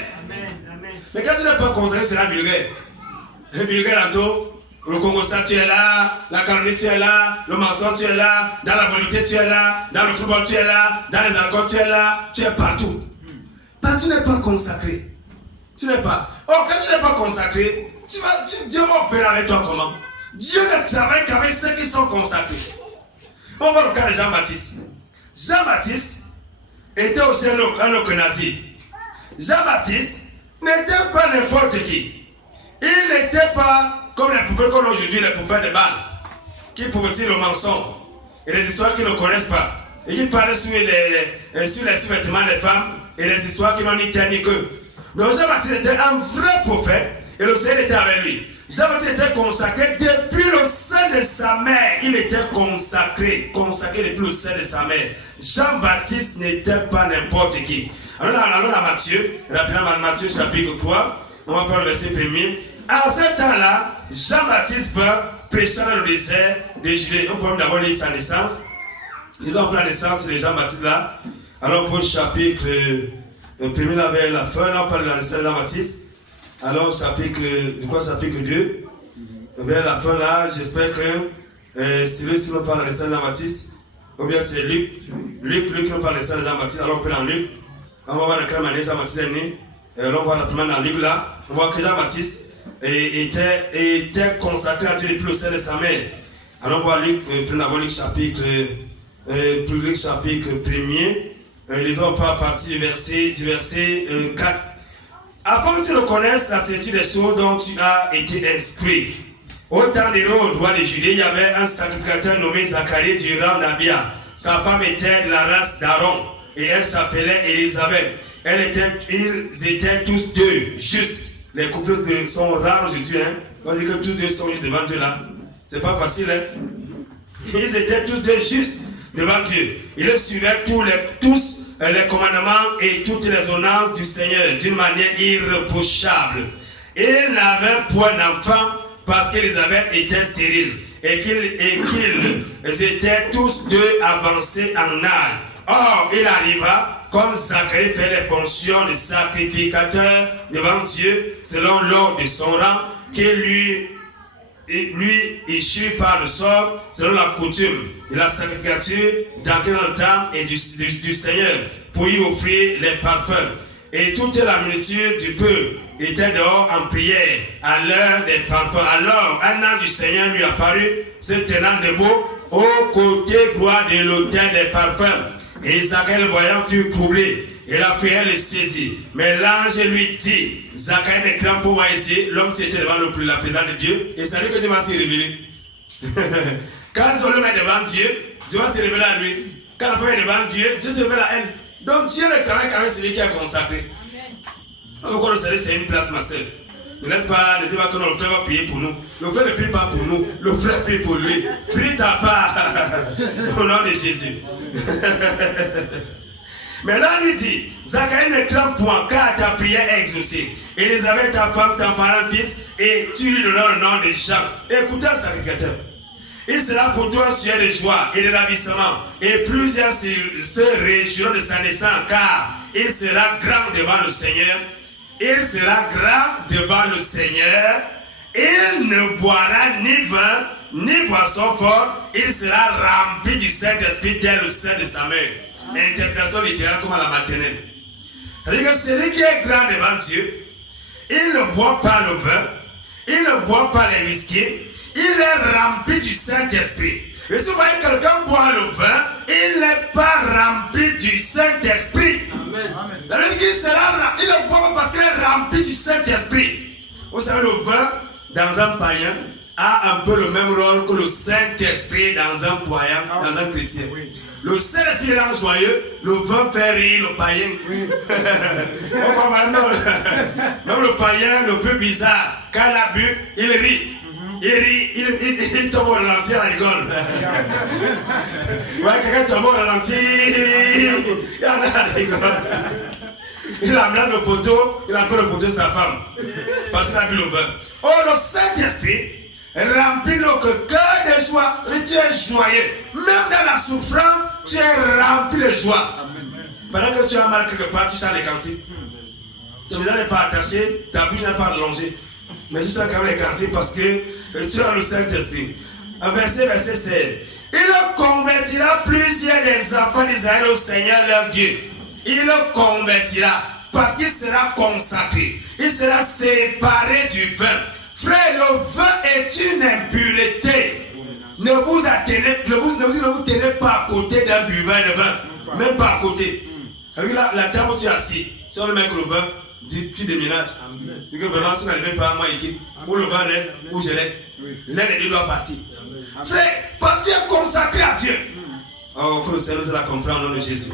Mais quand tu n'es pas consacré, c'est la vulgaire. Le vulgaire, le Congo, tu es là, la calomnie, tu es là, le mensonge, tu es là, dans la volonté, tu es là, dans le football, tu es là, dans les alcools, tu es là, tu es partout. Parce que tu n'es pas consacré. Tu n'es pas. Or, quand tu n'es pas consacré, Dieu va opérer avec toi comment? Dieu ne travaille qu'avec ceux qui sont consacrés. On voit le cas de Jean-Baptiste. Jean-Baptiste était aussi un euthanasie. Jean-Baptiste n'était pas n'importe qui. Il n'était pas comme les prophètes comme aujourd'hui, les prophètes de Baal, qui pourraient-ils le mensonge et les histoires qu'ils ne connaissent pas. Et qui parlent sur les sous-vêtements des femmes et les histoires qui n'ont ni terre ni queue. Donc Jean-Baptiste était un vrai prophète et le Seigneur était avec lui. Jean-Baptiste était consacré depuis le sein de sa mère. Il était consacré depuis le sein de sa mère. Jean-Baptiste n'était pas n'importe qui. Allons à Matthieu, rapidement Matthieu chapitre 3, on va prendre le verset 1er. À ce temps-là, Jean-Baptiste va prêcher dans le désert de Judée. On peut d'abord lire sa naissance. Ils ont pris la naissance de Jean-Baptiste là. Alors pour le chapitre 1er là vers la fin, là on parle de la naissance de Jean-Baptiste. Alors chapitre 2, vers la fin là, j'espère que celui-ci nous parle de la naissance de Jean-Baptiste. Ou bien c'est Luc. Luc nous parle de ça de Jean-Baptiste. Alors on peut dans Luc. On va voir dans quelle manière Jean-Baptiste est né. On voit rapidement dans Luc là. On voit que Jean-Baptiste était consacré à Dieu depuis le sein de sa mère. Alors on voit Luc, Luc chapitre 1er. Lisons pas à partir du verset 4. Avant que tu reconnaisses la certitude des choses dont tu as été inscrit. Au temps d'Hérode, roi de Judée, il y avait un sacrificateur nommé Zacharie du rang d'Abia. Sa femme était de la race d'Aaron et elle s'appelait Élisabeth. Ils étaient tous deux justes. Les couples sont rares aujourd'hui. On dit que tous deux sont justes devant Dieu là. C'est pas facile. Ils étaient tous deux justes devant Dieu. Ils suivaient tous les commandements et toutes les ordonnances du Seigneur d'une manière irréprochable. Ils n'avaient point d'enfant parce qu'Élisabeth était stérile et qu'ils étaient tous deux avancés en âge. Or, il arriva, comme Zacharie fait les fonctions de sacrificateur devant Dieu, selon l'ordre de son rang, qu'il lui issu par le sort, selon la coutume de la sacrificature, d'entrer dans le temple et du Seigneur, pour y offrir les parfums. Et toute la multitude du peuple était dehors en prière à l'heure des parfums. Alors, un ange du Seigneur lui apparut, se tenant debout, au côté droit de l'autel des parfums. Et Zacharie, le voyant, fut troublé. Et la frayeur le saisit. Mais l'ange lui dit, Zacharie ne craint pas ici. L'homme s'était devant la présence de Dieu. Et c'est lui que Dieu va se révéler. Quand nous allons mettre devant Dieu, Dieu va se révéler à lui. Quand on met devant Dieu, Dieu se révèle à elle. Donc Dieu ne craint qu'avec celui qui est consacré. Pourquoi le salut, c'est une place, ma soeur. Ne laisse pas, ne dis pas que le frère va prier pour nous. Le frère ne prie pas pour nous. Le frère prie pour lui. Prie ta part. Au nom de Jésus. Mais là, lui dit, Zacharie ne craint point, car ta prière est exaucée. Élisabeth, ta femme, t'enfantera un fils, et tu lui donneras le nom de Jean. Écoutez, sacrificateur. Il sera pour toi sujet de joie et de ravissement, et plusieurs se réjouiront de sa naissance, car il sera grand devant le Seigneur. Il sera grand devant le Seigneur. Il ne boira ni vin, ni boisson forte. Il sera rempli du Saint-Esprit tel le sein de sa mère. Interprétation littérale comme à la maternelle. C'est-à-dire que celui qui est grand devant Dieu, il ne boit pas le vin, il ne boit pas les whisky, il est rempli du Saint-Esprit. Et si vous voyez quelqu'un boire le vin, il n'est pas rempli du Saint-Esprit. Amen. Il ne boit pas parce qu'il est rempli du Saint-Esprit. Vous savez, le vin, dans un païen, a un peu le même rôle que le Saint-Esprit dans un païen, dans un chrétien. Oui. Le Saint-Esprit rend joyeux, le vin fait rire le païen. Oui. Même le païen, le peu bizarre, quand il a bu, il rit. Il rit, il tombe au ralenti à la rigole. Ouais, quelqu'un tombe au ralenti, il en a la rigole. Il amène le poteau, il appelle le poteau sa femme. Parce qu'il a bu le vin. Oh, le Saint-Esprit remplit notre cœur de joie. Mais tu es joyeux. Même dans la souffrance, tu es rempli de joie. Pendant que tu as mal quelque part, tu chantes les cantiques. Ton visage n'est pas attaché, ta bouche n'est pas allongée. Mais tu chantes quand même les cantiques parce que tu as le Saint-Esprit. Verset 16. Il convertira plusieurs des enfants d'Israël au Seigneur leur Dieu. Il le convertira parce qu'il sera consacré. Il sera séparé du vin. Frère, le vin est une impureté. Ne vous tenez pas à côté d'un buveur de vin. Même pas à côté. Avec la table où tu es assis, si on le met avec le vin, tu déménages. Et que vraiment, si on n'arrive pas à moi, équipe, où le vin reste, où je reste, l'un des deux doit partir. Frère, parce que tu es consacré à Dieu. Oh, que le Seigneur se la comprenne au nom de Jésus.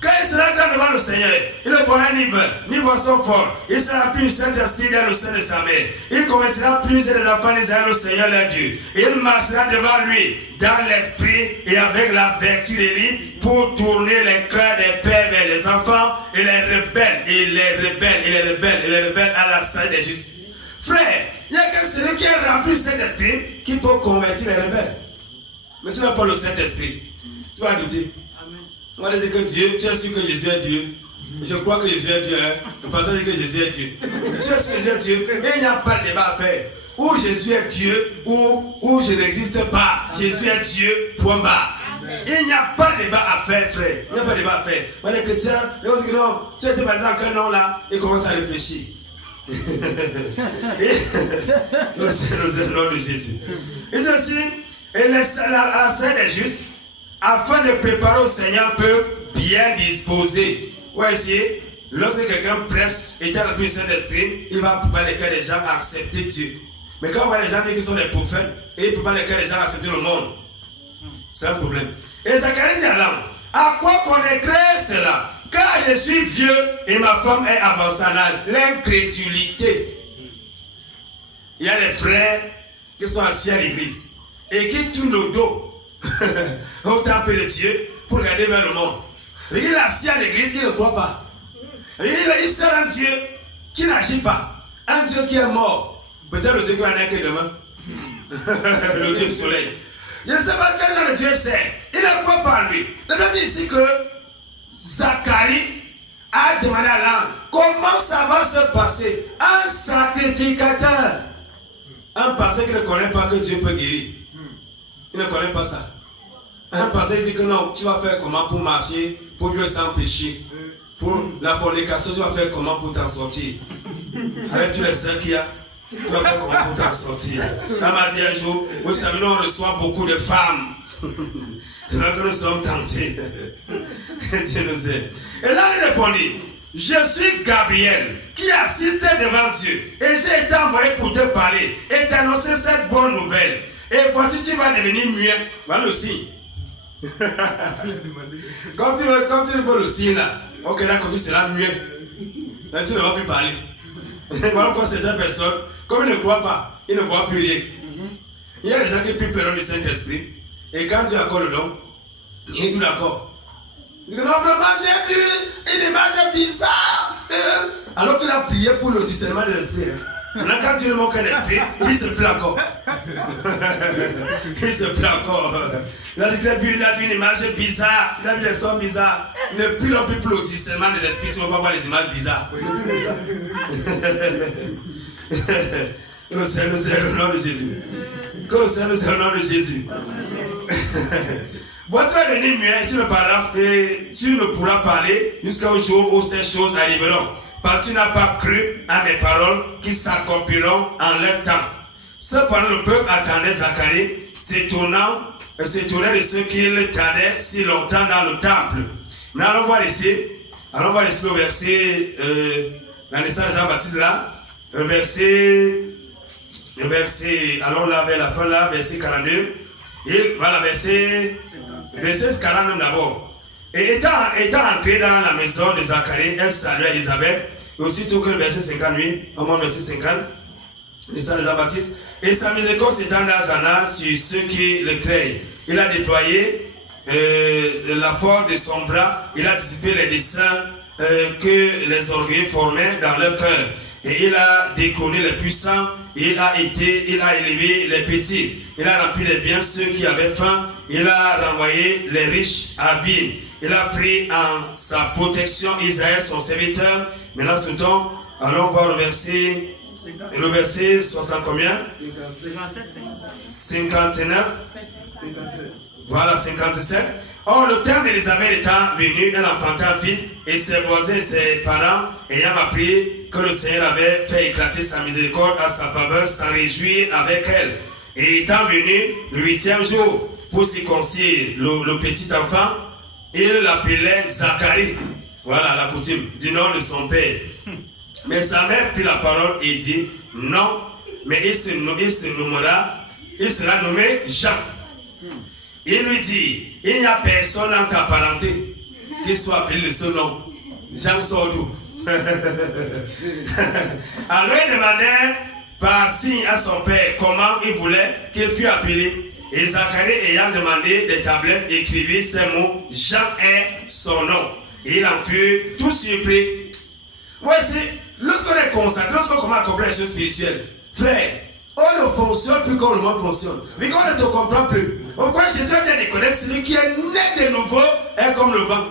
Quand il sera grand devant le Seigneur, il ne boira ni vin, ni boisson forte. Il sera plus du Saint-Esprit dans le sein de sa mère. Il convertira plusieurs des enfants d'Israël au Seigneur leur Dieu. Il marchera devant lui dans l'esprit et avec la vertu d'Élie pour tourner les cœurs des pères vers les enfants et les rebelles à la salle des justes. Frère, il n'y a que celui qui est rempli du Saint-Esprit qui peut convertir les rebelles. Mais tu n'as pas le Saint-Esprit. Tu vas douter. On va dire que Dieu, tu es sûr que Jésus est Dieu. Je crois que Jésus est Dieu. Le pasteur dit que Jésus est Dieu. Tu es sûr que Jésus est Dieu. Et il n'y a pas de débat à faire. Ou Jésus est Dieu, ou je n'existe pas. Jésus est Dieu, point barre. Il n'y a pas de débat à faire, frère. Il n'y a pas de débat à faire. Mais les chrétiens, ils disent que non, tu étais par exemple un nom là, ils commencent à réfléchir. Nous sommes le nom de Jésus. Et ceci, et la scène est juste, afin de préparer au Seigneur un peu bien disposé. Ouais, essayer. Lorsque quelqu'un prêche et qui a la puissance d'esprit, il va préparer les cœurs des gens à accepter Dieu. Mais quand on voit les gens dire qu'ils sont des prophètes, et il prépare les cœurs des gens à accepter le monde, c'est un problème. Et Zacharie dit à l'âme, à quoi connaîtrait cela? Car je suis vieux et ma femme est avancée en âge. L'incrédulité. Il y a des frères qui sont assis à l'église et qui tournent le dos au temple de Dieu pour regarder vers le monde. Et il est assis à l'église, il ne croit pas. Et il sert un Dieu qui n'agit pas. Un Dieu qui est mort. Peut-être le Dieu qui va naître demain. Le Dieu du soleil. Je ne sais pas quel genre de Dieu c'est. Il ne croit pas en lui. La Bible dit ici que Zacharie a demandé à l'âme comment ça va se passer. Un sacrificateur. Un pasteur qui ne connaît pas que Dieu peut guérir. Il ne connaît pas ça. Un pasteur dit que non, tu vas faire comment pour marcher, pour vivre sans péché. Pour la fornication, tu vas faire comment pour t'en sortir. Avec tous les sœurs qu'il y a, tu vas faire comment pour t'en sortir. Elle m'a dit un jour, vous savez, nous on reçoit beaucoup de femmes. C'est là que nous sommes tentés. Dieu nous aide. Et là, il répondit, je suis Gabriel, qui assiste devant Dieu. Et j'ai été envoyé pour te parler et t'annoncer cette bonne nouvelle. Et voici, tu vas devenir muet. Voilà le signe. Comme tu veux le signe là. Ok, là, quand tu seras muet. Là, tu ne vas plus parler. Voilà pourquoi certaines personnes, comme ils ne croient pas, ils ne voient plus rien. Il y a des gens qui prient le nom du Saint-Esprit. Et quand tu accordes le don, il est plus d'accord. Il dit non, vraiment, j'ai vu une image bizarre. Alors qu'il a prié pour le discernement des esprits. Maintenant, quand tu ne manques un esprit, il se plaît encore. Il se plaît encore. Il a dit qu'il a vu une image bizarre, il a vu des sons bizarres. Il ne prie non plus pour le discernement des esprits si on va voir les images bizarres. Que le Seigneur nous aide au nom de Jésus. Que le Seigneur nous aide au nom de Jésus. Bon, tu vas devenir muet, tu ne pourras parler jusqu'au jour où ces choses arriveront. Parce que tu n'as pas cru à mes paroles qui s'accompliront en leur temps. Cependant, le peuple attendait Zacharie, s'étonnait de ce qu'il tardait si longtemps dans le temple. Mais allons voir ici le verset, la naissance de Jean-Baptiste là, le verset, allons là vers la fin là, verset 42, et voilà, verset 49 d'abord. Et étant entré dans la maison de Zacharie, elle salua Élisabeth, et aussitôt que le verset 58, au moins le verset 50, naissance de Jean-Baptiste, et sa miséricorde s'étend d'âge en âge sur ceux qui le craignent. Il a déployé la force de son bras, il a dissipé les desseins que les orgueilleux formaient dans leur cœur. Et il a déconné les puissants, il a élevé les petits, il a rempli les biens ceux qui avaient faim, il a renvoyé les riches à abîme, il a pris en sa protection Isaïe son serviteur. Maintenant, souhaitons, allons voir le verset 60 combien? 59. Voilà, 57. Or, le terme d'Élisabeth étant venu, elle enfanta un fils, et ses voisins et ses parents, ayant appris que le Seigneur avait fait éclater sa miséricorde à sa faveur, s'en réjouir avec elle. Et étant venu le 8e jour pour circoncire le petit enfant, il l'appelait Zacharie. Voilà la coutume du nom de son père. Mais sa mère prit la parole et dit, non, mais il sera nommé Jean. Il lui dit, il n'y a personne dans ta parenté qui soit appelé de ce nom. Jean sort d'où? Alors il demandait par signe à son père comment il voulait qu'il fût appelé. Et Zacharie ayant demandé des tablettes, écrivit ces mots, Jean est son nom. Et il en fut tout surpris. Voici, lorsqu'on est consacré, lorsqu'on commence à comprendre les choses spirituelles, frère, on ne fonctionne plus comme le monde fonctionne. Mais qu'on ne te comprend plus. Pourquoi Jésus a dit de connaître celui qui est né de nouveau est comme le vent.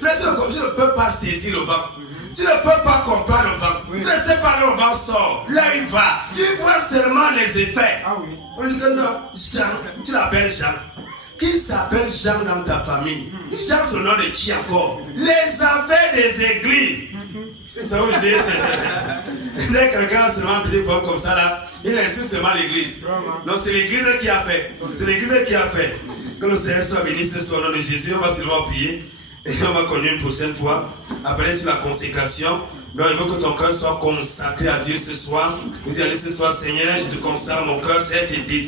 Frère, tu ne peux pas saisir le vent. Tu ne peux pas comprendre le vent. Tu ne sais pas où le vent sort, là il va. Tu vois seulement les effets. On dit que non, Jean, tu l'appelles Jean. Qui s'appelle Jean dans ta famille? Jean, c'est le nom de qui encore? Les affaires des églises. Ça veut dire, dès que quelqu'un a seulement un petit problème comme ça là, il insiste seulement l'église. Non, c'est l'église qui a fait. C'est l'église qui a fait. Que le Seigneur soit béni, c'est sur le nom de Jésus. On va seulement prier. Et on va continuer une prochaine fois. Après sur la consécration. Donc il veut que ton cœur soit consacré à Dieu ce soir. Vous allez ce soir, Seigneur, je te consacre mon cœur, c'est dédié.